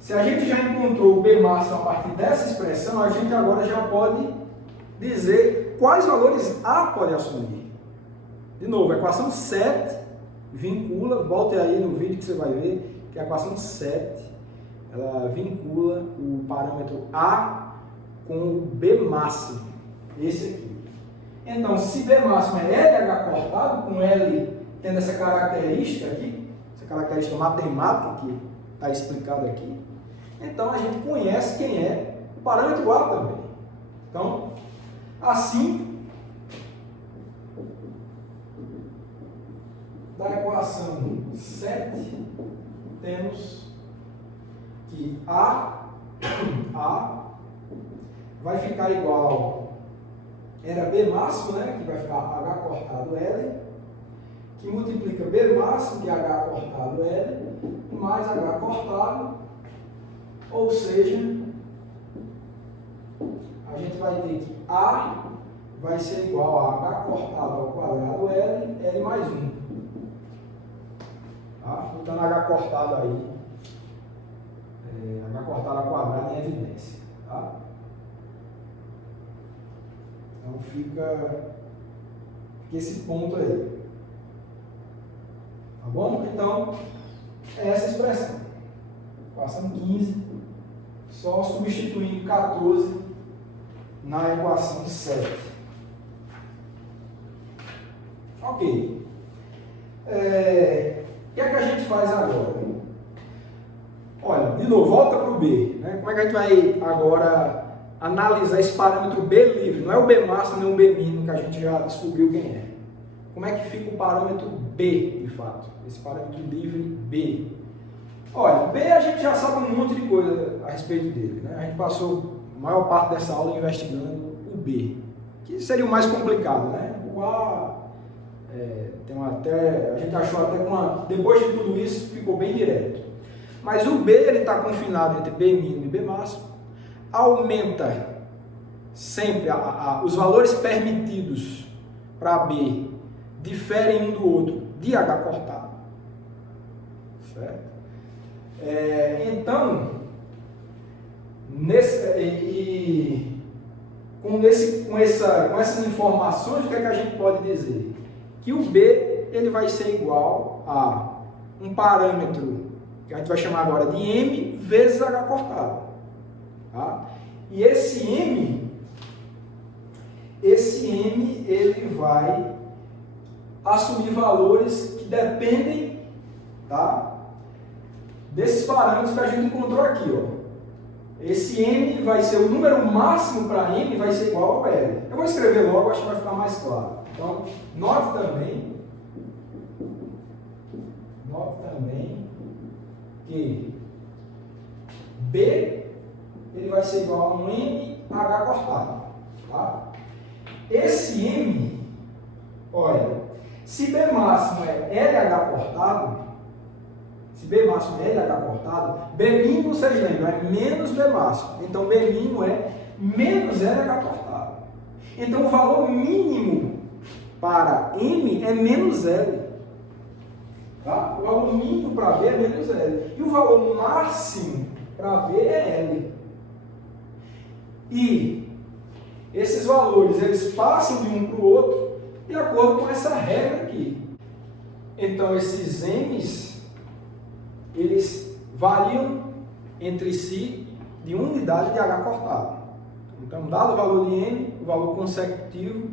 se a gente já encontrou o B máximo a partir dessa expressão, a gente agora já pode dizer quais valores A pode assumir. De novo, a equação 7 vincula, volte aí no vídeo que você vai ver, que a equação 7, ela vincula o parâmetro A com o B máximo, esse aqui. Então, se B máximo é LH cortado, com L tendo essa característica aqui, essa característica matemática que está explicada aqui, então a gente conhece quem é o parâmetro A também. Então, assim, da equação 7, temos que A vai ficar igual, era B máximo, né, que vai ficar H cortado L, que multiplica B máximo, que é H cortado L, mais H cortado, ou seja, a gente vai ter que A vai ser igual a H cortado ao quadrado L, L mais 1. Tá? Botando H cortado aí, H cortado ao quadrado em evidência. Tá? Então fica esse ponto aí. Tá bom? Então, é essa expressão. Equação 15, só substituindo 14 na equação 7. Ok. O que é que a gente faz agora? Olha, de novo, volta para o B. Né? Como é que a gente vai agora analisar esse parâmetro B livre? Não é o B máximo nem o B mínimo que a gente já descobriu quem é. Como é que fica o parâmetro B, de fato? Esse parâmetro livre B. Olha, B a gente já sabe um monte de coisa a respeito dele. Né? A gente passou a maior parte dessa aula investigando o B, que seria o mais complicado. Né? O A, a gente achou até que depois de tudo isso ficou bem direto. Mas o B está confinado entre B mínimo e B máximo, aumenta sempre, os valores permitidos para B diferem um do outro de H cortado. Certo? Então, com essas informações, o que é que a gente pode dizer? Que o B ele vai ser igual a um parâmetro que a gente vai chamar agora de M vezes H cortado. Tá? E esse M ele vai assumir valores que dependem, tá, desses parâmetros que a gente encontrou aqui. Ó. Esse M vai ser o número máximo para M, vai ser igual ao L. Eu vou escrever logo, acho que vai ficar mais claro. Então, note também que B ele vai ser igual a um MH cortado. Tá? Esse M, olha, se B máximo é LH cortado, B mínimo, vocês lembram, é menos B máximo. Então, B mínimo é menos LH cortado. Então, o valor mínimo para M é menos L. Tá? O valor mínimo para B é menos L. E o valor máximo para B é L. E esses valores, eles passam de um para o outro de acordo com essa regra aqui. Então, esses M's, eles variam entre si de uma unidade de H cortado. Então, dado o valor de M, o valor consecutivo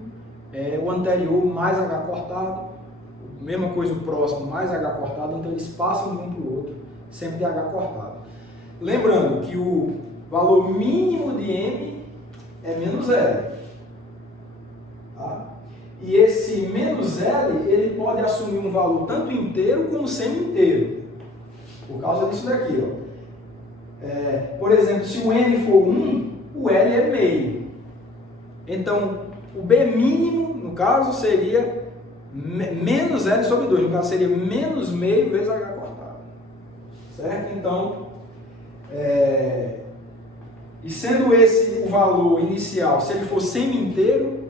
é o anterior mais H cortado, mesma coisa o próximo mais H cortado, então eles passam de um para o outro, sempre de H cortado. Lembrando que o valor mínimo de M é menos L. Tá? E esse menos L, ele pode assumir um valor tanto inteiro como semi-inteiro. Por causa disso daqui, ó. Por exemplo, se o N for 1, o L é meio. Então, o B mínimo, no caso, seria menos L sobre 2. No caso, seria menos meio vezes H cortado. Certo? Então, e sendo esse o valor inicial, se ele for semi-inteiro,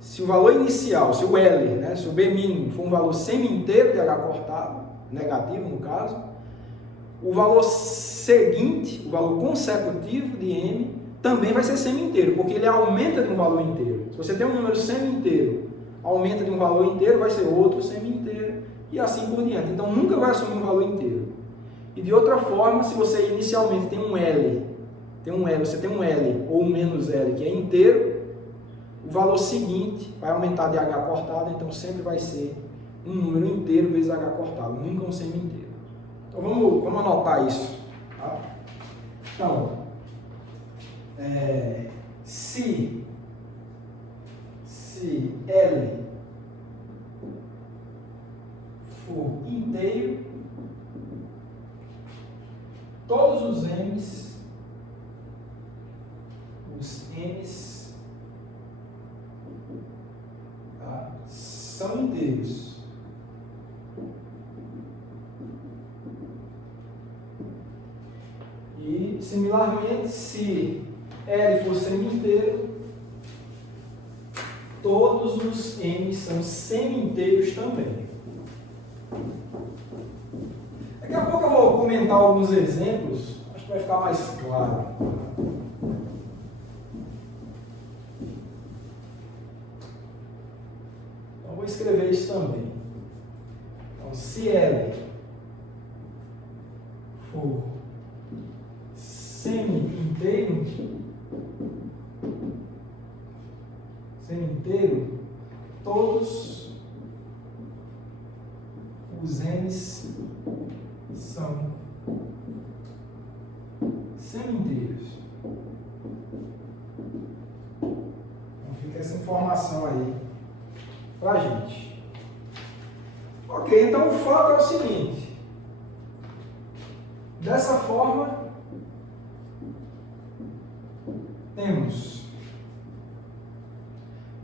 se o valor inicial, se o L, né, se o B mínimo for um valor semi-inteiro de H cortado, negativo no caso, o valor seguinte, o valor consecutivo de M, também vai ser semi-inteiro, porque ele aumenta de um valor inteiro. Se você tem um número semi-inteiro, aumenta de um valor inteiro, vai ser outro semi-inteiro, e assim por diante. Então, nunca vai assumir um valor inteiro. E de outra forma, se você inicialmente tem um L, você tem um L ou um menos L que é inteiro, o valor seguinte vai aumentar de H cortado, então sempre vai ser um número inteiro vezes H cortado, nunca um semi-inteiro. Então vamos anotar isso. Tá? Então, se L for inteiro, todos os M's tá, são inteiros. E, similarmente, se L for semi-inteiro, todos os M são semi-inteiros também. Daqui a pouco eu vou comentar alguns exemplos, acho que vai ficar mais claro. Então, vou escrever isso também. Então, se L for semi-inteiro, todos os M's são semi-inteiros. Então fica essa informação aí pra gente. Ok, então o fato é o seguinte. Dessa forma, temos,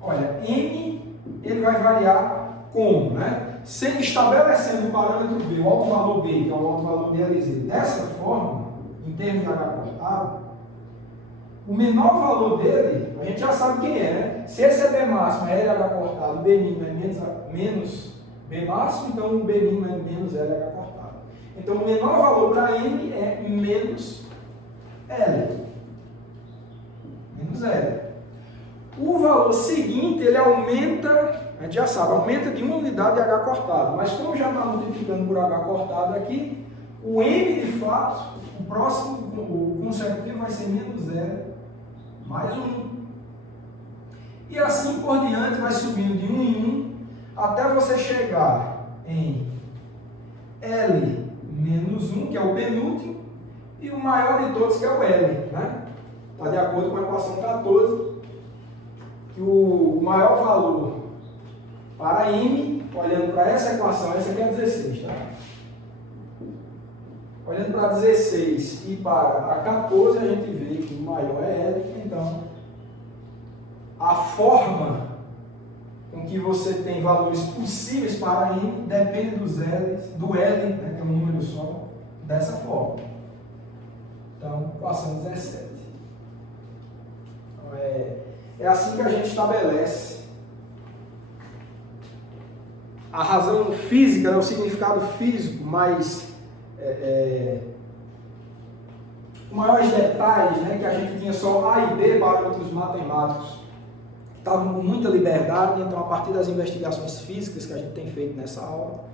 olha, M ele vai variar como, né? Se estabelecendo o parâmetro B, o alto valor B, que é o alto valor de LZ, dessa forma, em termos de H cortado, o menor valor dele, a gente já sabe quem é, né? Se esse é B máximo, é LH cortado, o B mínimo é menos B máximo, então o B mínimo é menos LH cortado. Então o menor valor para M é menos L. Menos L. O valor seguinte, ele aumenta, a gente já sabe, aumenta de uma unidade de H cortado. Mas como já está multiplicando por H cortado aqui, o M de fato, o próximo, o consecutivo vai ser menos L mais 1. E assim por diante, vai subindo de 1 em 1, até você chegar em L menos 1, que é o penúltimo, e o maior de todos, que é o L, né? Está de acordo com a equação 14, que o maior valor para M, olhando para essa equação, essa aqui é 16, tá? Olhando para 16 e para a 14, a gente vê que o maior é L, então a forma com que você tem valores possíveis para M depende do L, né, que é um número só, dessa forma. Então, equação 17. Então, é assim que a gente estabelece a razão física, né, o significado físico, mais maiores detalhes, né, que a gente tinha só A e B parâmetros matemáticos que estavam com muita liberdade. Então, a partir das investigações físicas que a gente tem feito nessa aula,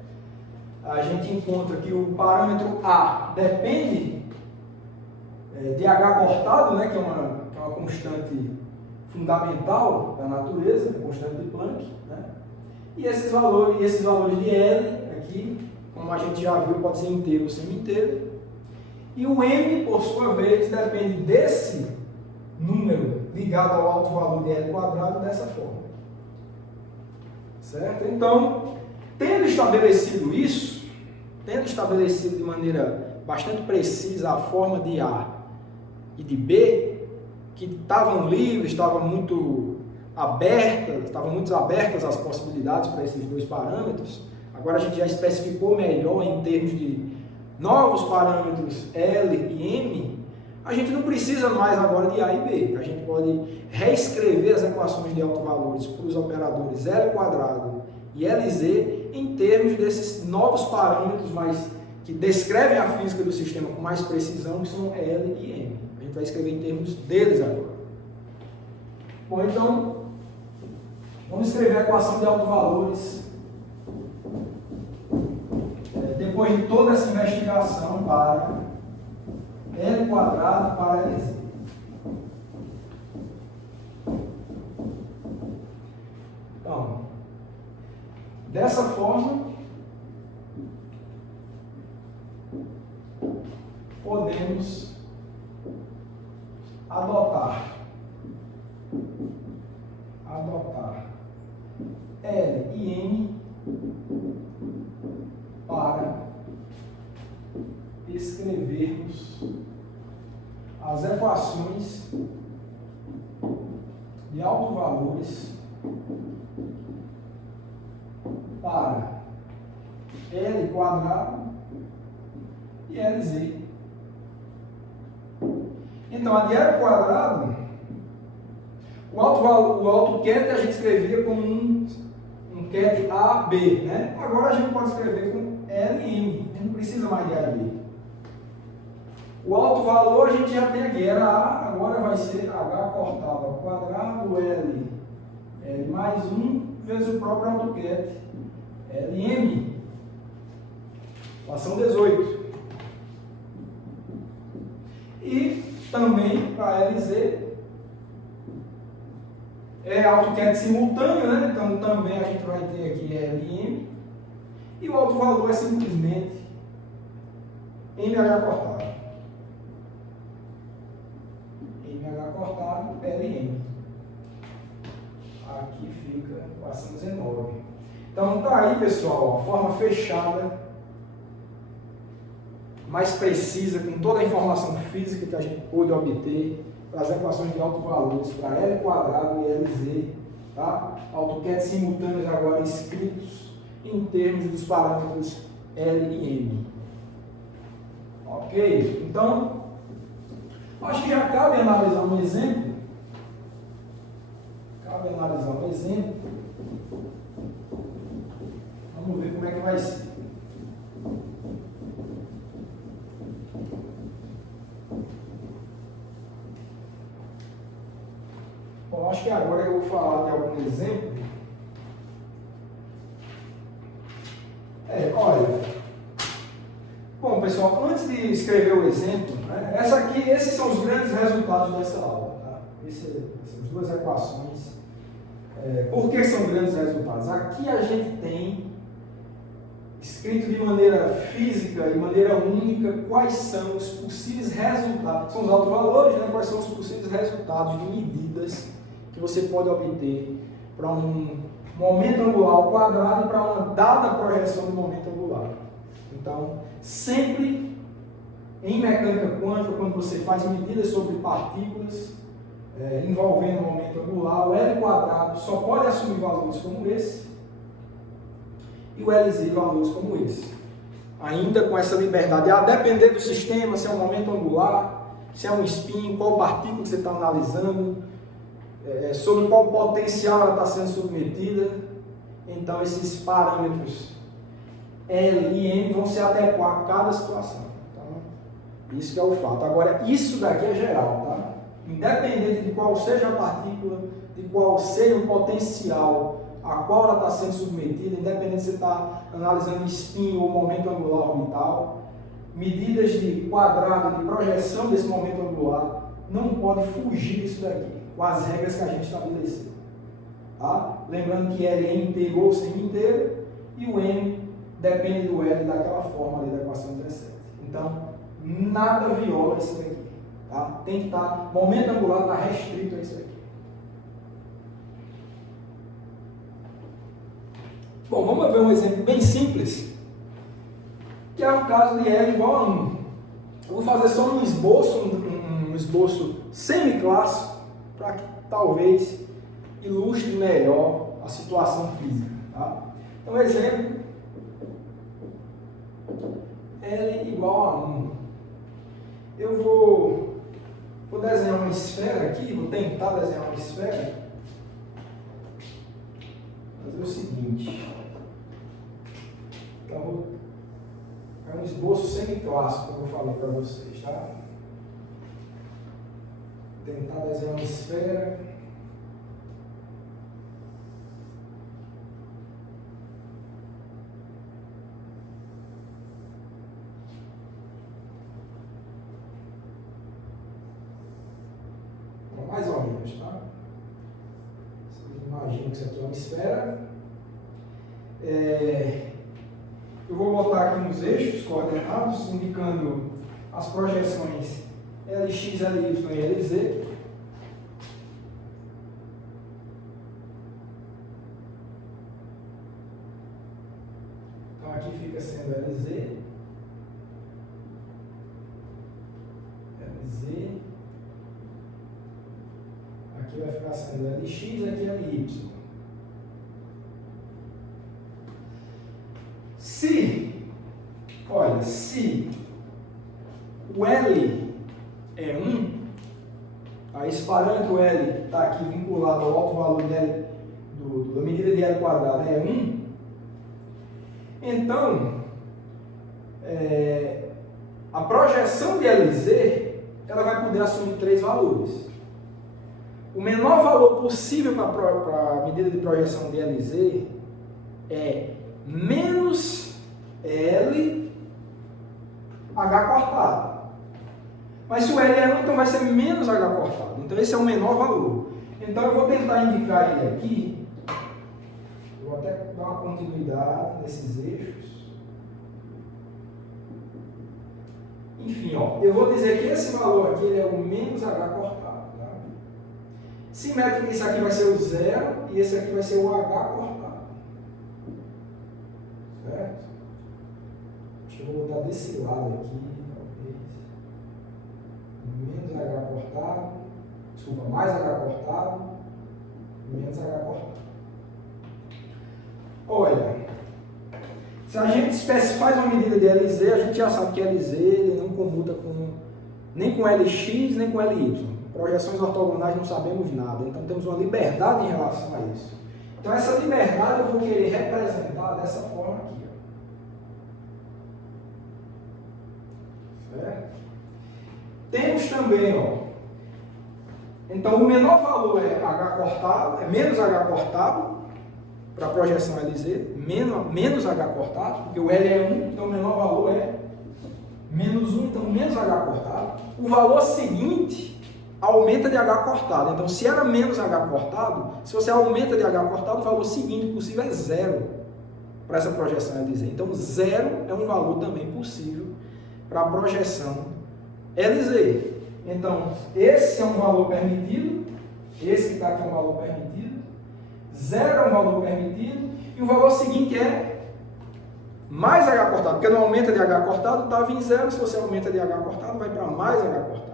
a gente encontra que o parâmetro A depende dH cortado, né, que é uma constante fundamental da natureza, a constante de Planck, né? E esses valores de L aqui, como a gente já viu, pode ser inteiro ou semi-inteiro. E o M, por sua vez, depende desse número ligado ao alto valor de L quadrado dessa forma. Certo? Então, tendo estabelecido isso, tendo estabelecido de maneira bastante precisa a forma de A e de B, que estavam livres, estavam muito abertas as possibilidades para esses dois parâmetros, agora a gente já especificou melhor em termos de novos parâmetros L e M, a gente não precisa mais agora de A e B, a gente pode reescrever as equações de autovalores para os operadores L quadrado e LZ em termos desses novos parâmetros que descrevem a física do sistema com mais precisão, que são L e M. A gente vai escrever em termos deles agora. Bom, então, vamos escrever a equação de autovalores depois de toda essa investigação para L quadrado para LZ. Então, dessa forma, podemos adotar L e M para escrevermos as equações de autovalores para L quadrado e LZ. Então, a de L quadrado, o alto ket a gente escrevia como um ket AB, né? Agora a gente pode escrever com L e M, a gente não precisa mais de A e B. O alto valor a gente já tem aqui, era A, agora vai ser H cortado ao quadrado, L mais 1 vezes o próprio alto ket, L e M, equação 18. E também para LZ, é AutoCAD simultâneo, né? Então também a gente vai ter aqui LM. E o alto valor é simplesmente MH cortado. MH cortado, LM. Aqui fica a equação 19. Então tá aí, pessoal, a forma fechada, mais precisa, com toda a informação física que a gente pôde obter para as equações de autovalores para L quadrado e LZ, tá? AutoCAD simultâneos agora escritos em termos dos parâmetros L e M. Ok? Então, acho que já cabe analisar um exemplo. Vamos ver como é que vai ser. Bom, acho que agora eu vou falar de algum exemplo. Olha. Bom, pessoal, antes de escrever o exemplo, né, esses são os grandes resultados dessa aula. Tá? Essas duas equações. Por que são grandes resultados? Aqui a gente tem escrito de maneira física, de maneira única, quais são os possíveis resultados. São os autovalores, né? Quais são os possíveis resultados de medidas que você pode obter para um momento angular ao quadrado e para uma dada projeção do momento angular. Então, sempre em mecânica quântica, quando você faz medidas sobre partículas envolvendo o momento angular, o L quadrado só pode assumir valores como esse e o LZ valores como esse. Ainda com essa liberdade, a depender do sistema, se é um momento angular, se é um spin, qual partícula você está analisando, sobre qual potencial ela está sendo submetida. Então, esses parâmetros L e M vão se adequar a cada situação. Então, isso que é o fato. Agora, isso daqui é geral, tá? Independente de qual seja a partícula, de qual seja o potencial a qual ela está sendo submetida, independente se você está analisando spin ou momento angular orbital, medidas de quadrado, de projeção desse momento angular, não pode fugir disso daqui, com as regras que a gente estabeleceu. Tá? Lembrando que L é inteiro ou semi-inteiro, e o M depende do L daquela forma ali da equação 17. Então, nada viola isso daqui. Tá? Tem que estar, momento angular está restrito a isso aqui. Bom, vamos ver um exemplo bem simples, que é o caso de L igual a 1. Eu vou fazer só um esboço semi-clássico, para que talvez ilustre melhor a situação física. Tá? Então, exemplo, L igual a 1. Eu vou desenhar uma esfera aqui, vou tentar desenhar uma esfera. Fazer o seguinte. Então, é um esboço semi-clássico que eu falei para vocês, tá? Vou tentar desenhar uma esfera. Mais ou menos, tá? Vocês imaginam que isso aqui é uma esfera. Eu vou botar aqui nos eixos coordenados, indicando as projeções LX, LY e LZ. Então aqui fica sendo LZ. Aqui vai ficar sendo LX, aqui é LY. Se o L é 1, aí esse parâmetro L está aqui vinculado ao alto valor de L, da medida de L quadrado é 1, então a projeção de LZ ela vai poder assumir 3 valores. O menor valor possível para a medida de projeção de LZ é menos L H cortado. Mas se o L é 1, então vai ser menos H cortado. Então esse é o menor valor. Então eu vou tentar indicar ele aqui. Vou até dar uma continuidade nesses eixos. Enfim, ó, eu vou dizer que esse valor aqui ele é o menos H cortado. Tá? Simétrico, isso aqui vai ser o 0 e esse aqui vai ser o H cortado. Certo? Deixa eu botar desse lado aqui, talvez. Menos H cortado. Desculpa, mais H cortado. Menos H cortado. Olha, se a gente faz uma medida de LZ, a gente já sabe que LZ ele não comuta nem com LX, nem com LY. Projeções ortogonais não sabemos nada, então temos uma liberdade em relação a isso. Então essa liberdade eu vou querer representar dessa forma aqui. Certo? Temos também, ó, então o menor valor é H cortado, é menos H cortado, para a projeção LZ, menos H cortado, porque o L é 1, então o menor valor é menos 1, então menos H cortado. O valor seguinte aumenta de H cortado. Então, se era menos H cortado, se você aumenta de H cortado, o valor seguinte possível é 0 para essa projeção LZ. Então, 0 é um valor também possível para a projeção LZ. Então, esse é um valor permitido, esse que está aqui é um valor permitido, 0 é um valor permitido, e o valor seguinte é mais H cortado, porque não aumenta de H cortado, estava em 0, se você aumenta de H cortado, vai para mais H cortado.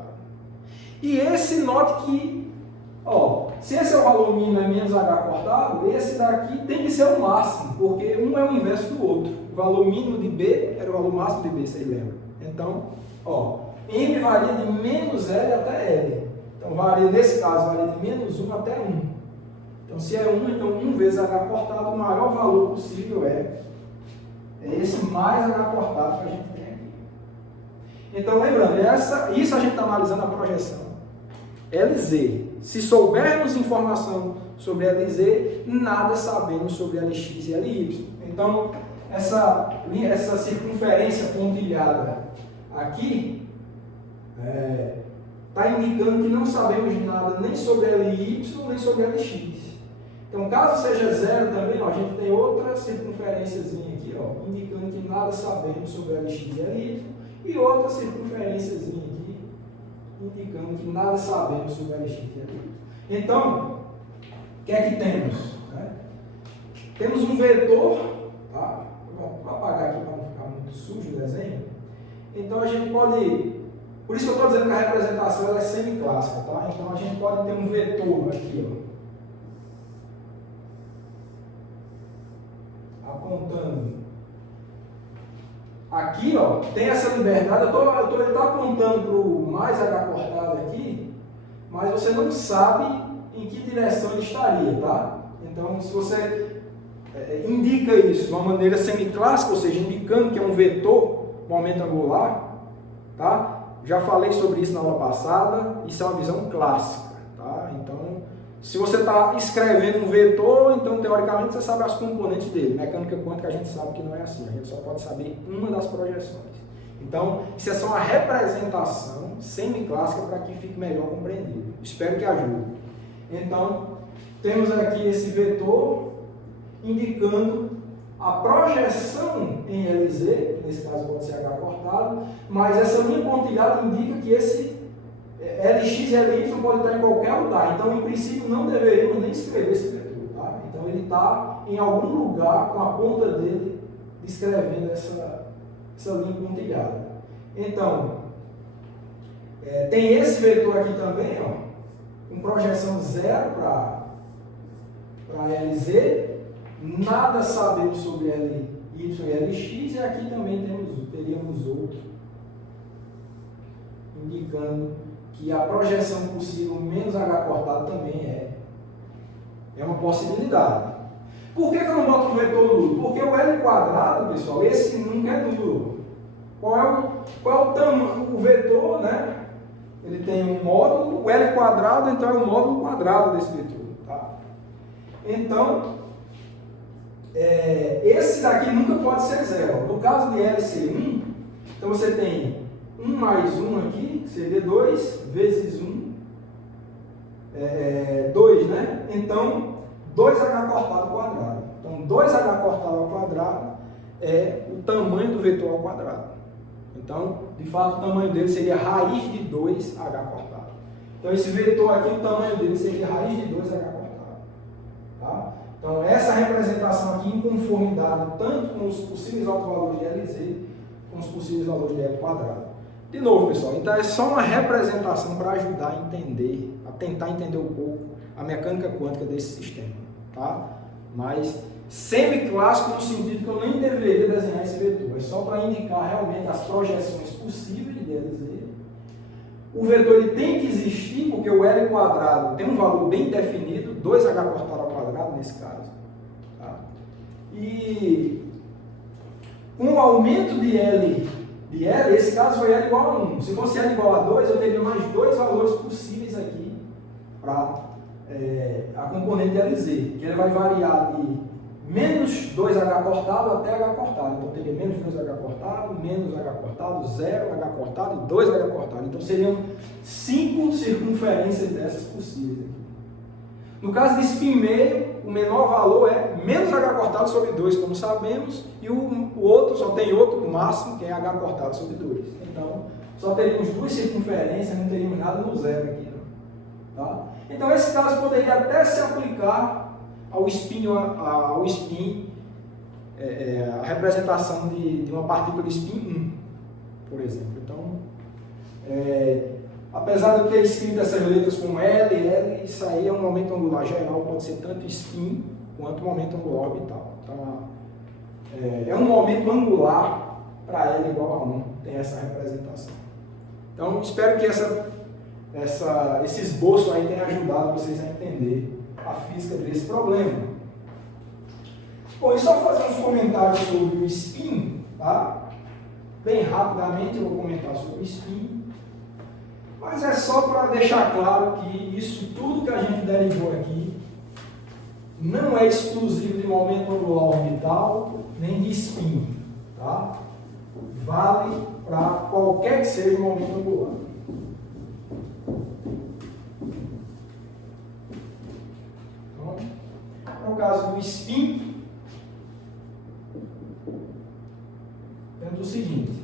E esse, note que, ó, se esse é o valor mínimo é menos H cortado, esse daqui tem que ser o máximo, porque um é o inverso do outro. O valor mínimo de B era o valor máximo de B, vocês lembram? Então, ó, M varia de menos L até L. Então, varia, nesse caso, varia de menos 1 até 1. Então, se é 1, então 1 vezes H cortado, o maior valor possível é esse mais H cortado que a gente tem aqui. Então, lembrando, isso a gente está analisando a projeção LZ. Se soubermos informação sobre LZ, nada sabemos sobre LX e LY. Então, essa circunferência pontilhada aqui está indicando que não sabemos nada nem sobre LY nem sobre LX. Então, caso seja zero também, ó, a gente tem outra circunferênciazinha aqui, ó, indicando que nada sabemos sobre LX e LY, e outra circunferênciazinha aqui, indicando que nada sabemos sobre LX e LY. Então, o que é que temos? Temos um vetor, tá? Vou apagar aqui para não ficar muito sujo o desenho. Então, a gente pode... Por isso que eu estou dizendo que a representação ela é semiclássica, tá? Então, a gente pode ter um vetor aqui, ó, apontando aqui, ó, tem essa liberdade. Ele está apontando para o mais H cortado aqui, mas você não sabe em que direção ele estaria, tá? Então, se você indica isso de uma maneira semiclássica, ou seja, indicando que é um vetor momento angular, tá? Já falei sobre isso na aula passada, isso é uma visão clássica, tá? Então, se você está escrevendo um vetor, então teoricamente você sabe as componentes dele. Mecânica quântica a gente sabe que não é assim, a gente só pode saber uma das projeções. Então, isso é só uma representação semiclássica para que fique melhor compreendido. Espero que ajude. Então, temos aqui esse vetor indicando a projeção em LZ, que nesse caso pode ser H cortado, mas essa linha pontilhada indica que esse LX e LY pode estar em qualquer lugar. Então, em princípio, não deveríamos nem escrever esse vetor, tá? Então, ele está em algum lugar com a ponta dele descrevendo essa linha pontilhada. Então, tem esse vetor aqui também, ó, com projeção 0 para LZ, nada sabemos sobre LY e LX, e aqui também teríamos outro, indicando que a projeção possível menos H cortado também é uma possibilidade. Por que eu não boto o vetor nulo? Porque o L quadrado, pessoal, esse nunca é nulo. Qual é o tamanho? O vetor, né? Ele tem um módulo, o L quadrado, então é o módulo quadrado desse vetor. Tá? Então, esse daqui nunca pode ser zero. No caso de L ser 1, então você tem 1 mais 1 aqui, que seria 2 vezes 1, 2, né? Então, 2H cortado ao quadrado. Então, 2H cortado ao quadrado é o tamanho do vetor ao quadrado. Então, de fato, o tamanho dele seria raiz de 2H cortado. Então, esse vetor aqui, o tamanho dele seria raiz de 2H cortado. Tá? Então, essa representação aqui em conformidade tanto com os possíveis altos valores de LZ, com os possíveis valores de L quadrado. De novo, pessoal, então é só uma representação para ajudar a entender, a tentar entender um pouco a mecânica quântica desse sistema, tá? Mas semiclássico no sentido que eu nem deveria desenhar esse vetor, é só para indicar realmente as projeções possíveis de LZ. O vetor ele tem que existir porque o L quadrado tem um valor bem definido, 2H cortado ao quadrado nesse caso, tá? E com o aumento de L, esse caso foi L igual a 1. Se fosse L igual a 2, eu teria mais dois valores possíveis aqui para a componente LZ, que ele vai variar de menos 2H cortado até H cortado. Então, teria menos 2H cortado, menos H cortado, 0H cortado e 2H cortado. Então, seriam 5 circunferências dessas possíveis aqui. No caso de spin meio, o menor valor é menos H cortado sobre 2, como sabemos, e o outro só tem outro máximo, que é H cortado sobre 2. Então, só teríamos duas circunferências, não teríamos nada no zero aqui. Não. Tá? Então, esse caso poderia até se aplicar ao spin, a representação de uma partícula de spin 1, por exemplo. Então, apesar de eu ter escrito essas letras como L, isso aí é um momento angular geral, pode ser tanto spin quanto momento angular orbital. Então, é um momento angular para L igual a 1, tem essa representação. Então, espero que esse esboço aí tenha ajudado vocês a entender a física desse problema. Bom, e só fazer uns comentários sobre o spin, tá? Bem rapidamente eu vou comentar sobre o spin, mas é só para deixar claro que isso tudo que a gente derivou aqui não é exclusivo de momento angular orbital nem de spin, tá? Vale para qualquer que seja o momento angular. Então, no caso do spin, temos o seguinte.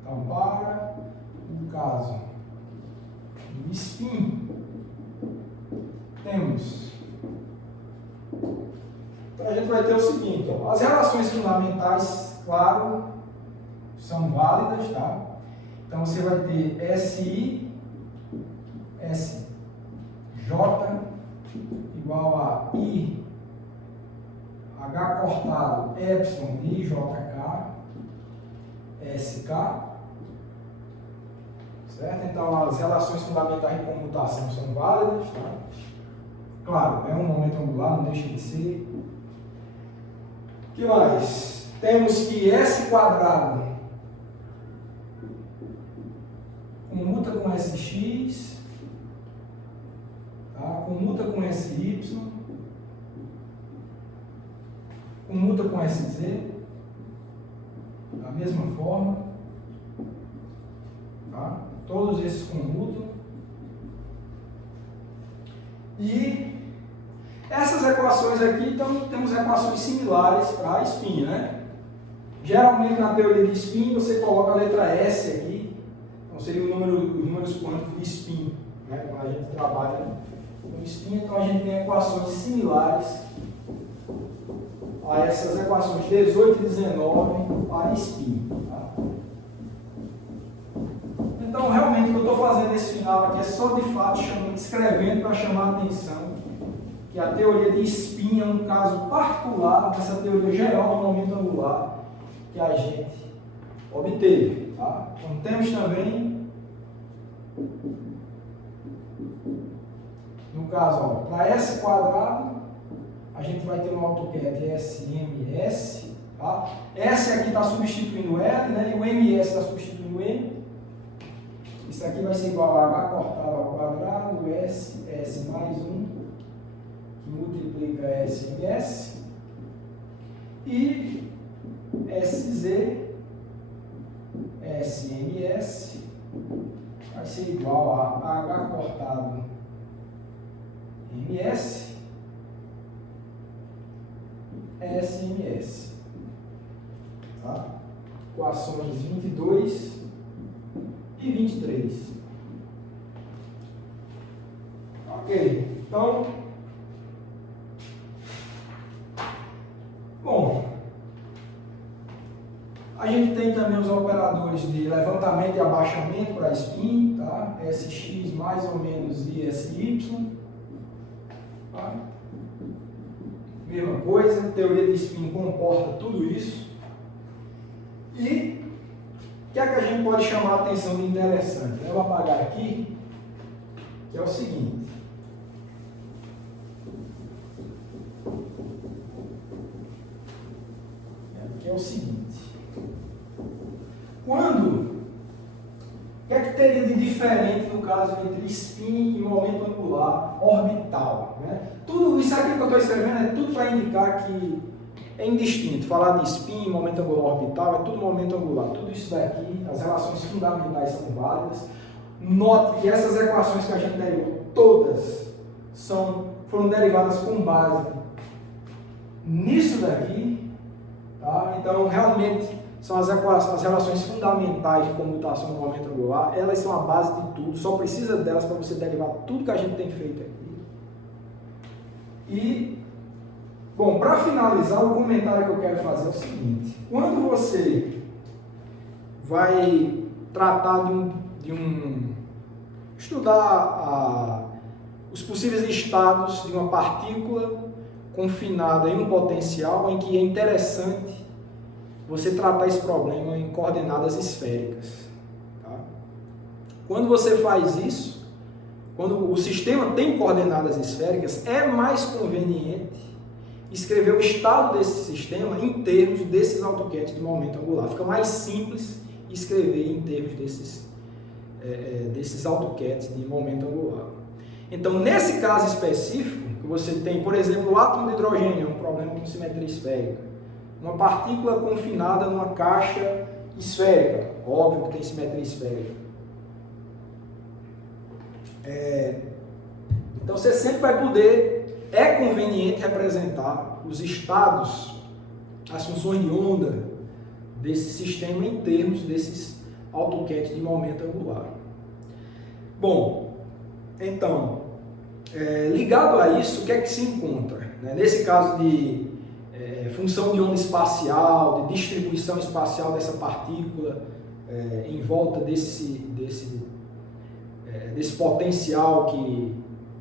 Então, para o caso do spin, temos... Então, a gente vai ter o seguinte, ó, as relações fundamentais, claro, são válidas, tá? Então, você vai ter SI, SJ igual a I, H cortado, Epsilon, IJK, SK, certo? Então, as relações fundamentais de comutação são válidas, tá? Claro, é um momento angular, não deixa de ser. O que mais? Temos que S quadrado comuta com SX, tá? Comuta com SY, comuta com SZ, da mesma forma, tá? Todos esses comutam. E essas equações aqui, então, temos equações similares para a spin, né? Geralmente, na teoria de spin, você coloca a letra S aqui, então seria os números quânticos de spin, né? Quando a gente trabalha com spin, então a gente tem equações similares a essas equações 18 e 19 para spin, tá? Então, realmente, o que eu estou fazendo nesse final aqui é só, de fato, escrevendo para chamar a atenção que a teoria de spin é um caso particular dessa teoria geral do momento angular que a gente obteve, tá? Então, temos também, no caso, para S quadrado, a gente vai ter um AutoCAD SMS, tá? S aqui está substituindo L, né? E o MS está substituindo M. Isso aqui vai ser igual a H cortado ao quadrado, S mais 1, que multiplica SMS, e SZ, SMS, vai ser igual a H cortado MS, SMS. Tá? Equações 22 e 23. Ok, então, bom, a gente tem também os operadores de levantamento e abaixamento para spin, tá? SX mais ou menos ISY, tá? Mesma coisa, teoria de spin comporta tudo isso. E o que é que a gente pode chamar a atenção de interessante? Eu vou apagar aqui, que é o seguinte. Quando? O que é que teria de diferente no caso entre spin e momento angular orbital? Né? Tudo isso aqui que eu estou escrevendo é tudo para indicar que é indistinto. Falar de spin e momento angular orbital é tudo momento angular. Tudo isso daqui, as relações fundamentais são válidas. Note que essas equações que a gente derivou, todas foram derivadas com base nisso daqui. Tá? Então, realmente, são as relações fundamentais de comutação no momento angular. Elas são a base de tudo. Só precisa delas para você derivar tudo que a gente tem feito aqui. E, bom, para finalizar, o comentário que eu quero fazer é o seguinte. Quando você vai tratar estudar os possíveis estados de uma partícula confinada em um potencial, em que é interessante você tratar esse problema em coordenadas esféricas. Tá? Quando você faz isso, quando o sistema tem coordenadas esféricas, é mais conveniente escrever o estado desse sistema em termos desses AutoCAD de momento angular. Fica mais simples escrever em termos desses AutoCAD de momento angular. Então, nesse caso específico, que você tem, por exemplo, o átomo de hidrogênio, é um problema com simetria esférica. uma partícula confinada numa caixa esférica, óbvio que tem simetria esférica. Então você sempre vai poder, é conveniente representar os estados, as funções de onda desse sistema em termos desses AutoCAD de momento angular. Bom, então, ligado a isso, o que é que se encontra? Nesse caso de função de onda espacial, de distribuição espacial dessa partícula em volta desse potencial que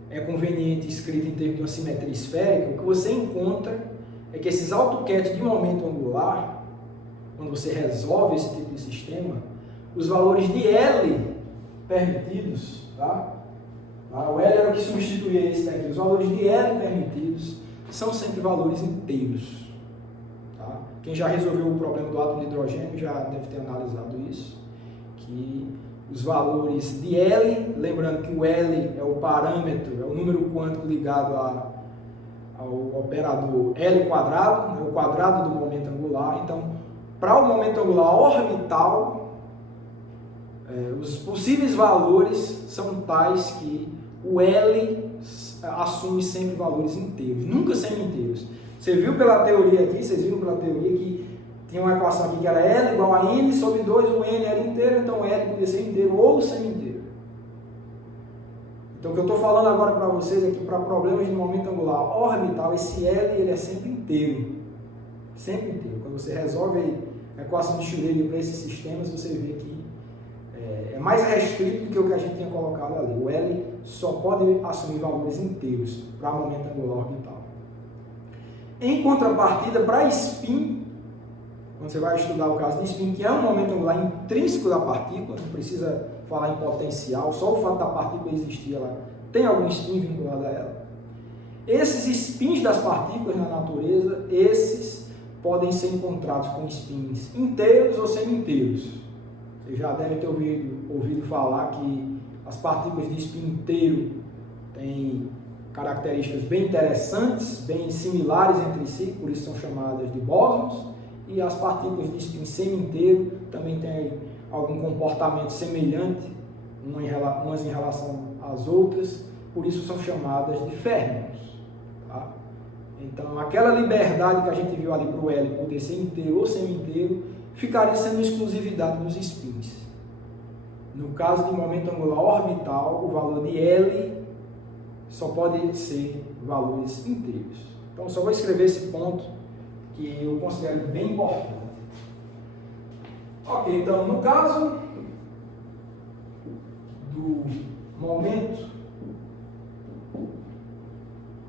é conveniente escrito em termos de uma simetria esférica, o que você encontra é que esses AutoCAD de momento angular, quando você resolve esse tipo de sistema, os valores de L permitidos, tá? O L era o que substituía esse daqui, os valores de L permitidos são sempre valores inteiros. Tá? Quem já resolveu o problema do átomo de hidrogênio já deve ter analisado isso, que os valores de L, lembrando que o L é o parâmetro, é o número quântico ligado ao operador L quadrado, né, o quadrado do momento angular. Então, para o momento angular orbital, os possíveis valores são tais que o L assume sempre valores inteiros, nunca semi-inteiros. Você viu pela teoria aqui, vocês viram pela teoria que tinha uma equação aqui que era L igual a N sobre 2, o N era inteiro, então o L podia ser inteiro ou semi-inteiro. Então o que eu estou falando agora para vocês é que para problemas de momento angular orbital, esse L ele é sempre inteiro. Sempre inteiro. Quando você resolve a equação de Schrödinger para esses sistemas, você vê que é mais restrito do que o que a gente tinha colocado ali. O L só pode assumir valores inteiros para momento angular orbital. Em contrapartida, para spin, quando você vai estudar o caso de spin, que é um momento angular intrínseco da partícula, não precisa falar em potencial, só o fato da partícula existir, ela tem algum spin vinculado a ela. Esses spins das partículas na natureza, esses podem ser encontrados com spins inteiros ou semi-inteiros. Você já deve ter ouvido falar que as partículas de spin inteiro têm características bem interessantes, bem similares entre si, por isso são chamadas de bósons, e as partículas de spin semi-inteiro também têm algum comportamento semelhante, umas em relação às outras, por isso são chamadas de férmions. Tá? Então, aquela liberdade que a gente viu ali para o L poder ser inteiro ou semi-inteiro, ficaria sendo exclusividade dos spins. No caso de momento angular orbital, o valor de L só pode ser valores inteiros. Então, só vou escrever esse ponto que eu considero bem importante. Ok, então, no caso do momento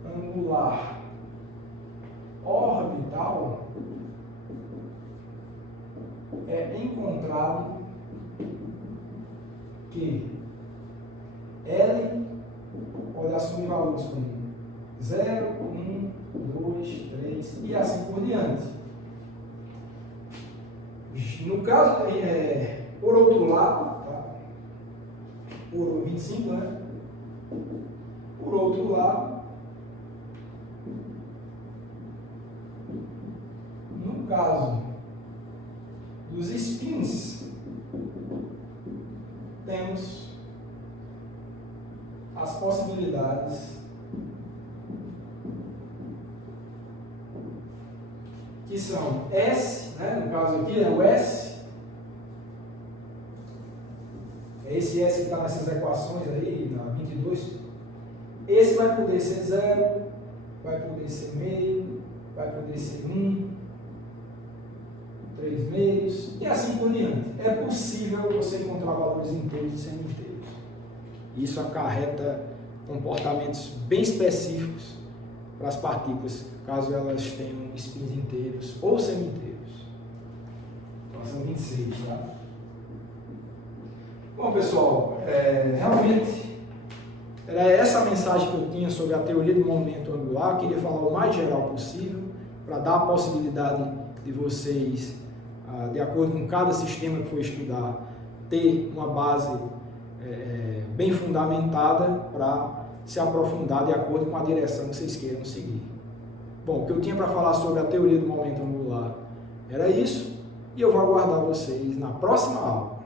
angular orbital, é encontrado que L pode assumir valores como 0, 1, 2, 3 e assim por diante. No caso, por outro lado, tá? Por 25, né? Por outro lado, no caso dos spins, temos as possibilidades que são S, né? No caso aqui é o S, é esse S que está nessas equações aí, na 22, esse vai poder ser 0, vai poder ser meio, vai poder ser 1, 3 meios e assim por diante. É possível você encontrar valores inteiros e semi-inteiros. Isso acarreta comportamentos bem específicos para as partículas, caso elas tenham spins inteiros ou semi-inteiros. Então, são 26, tá? Bom, pessoal, realmente era essa mensagem que eu tinha sobre a teoria do momento angular. Eu queria falar o mais geral possível, para dar a possibilidade de vocês, de acordo com cada sistema que for estudar, ter uma base bem fundamentada para se aprofundar de acordo com a direção que vocês queiram seguir. Bom, o que eu tinha para falar sobre a teoria do momento angular era isso, e eu vou aguardar vocês na próxima aula.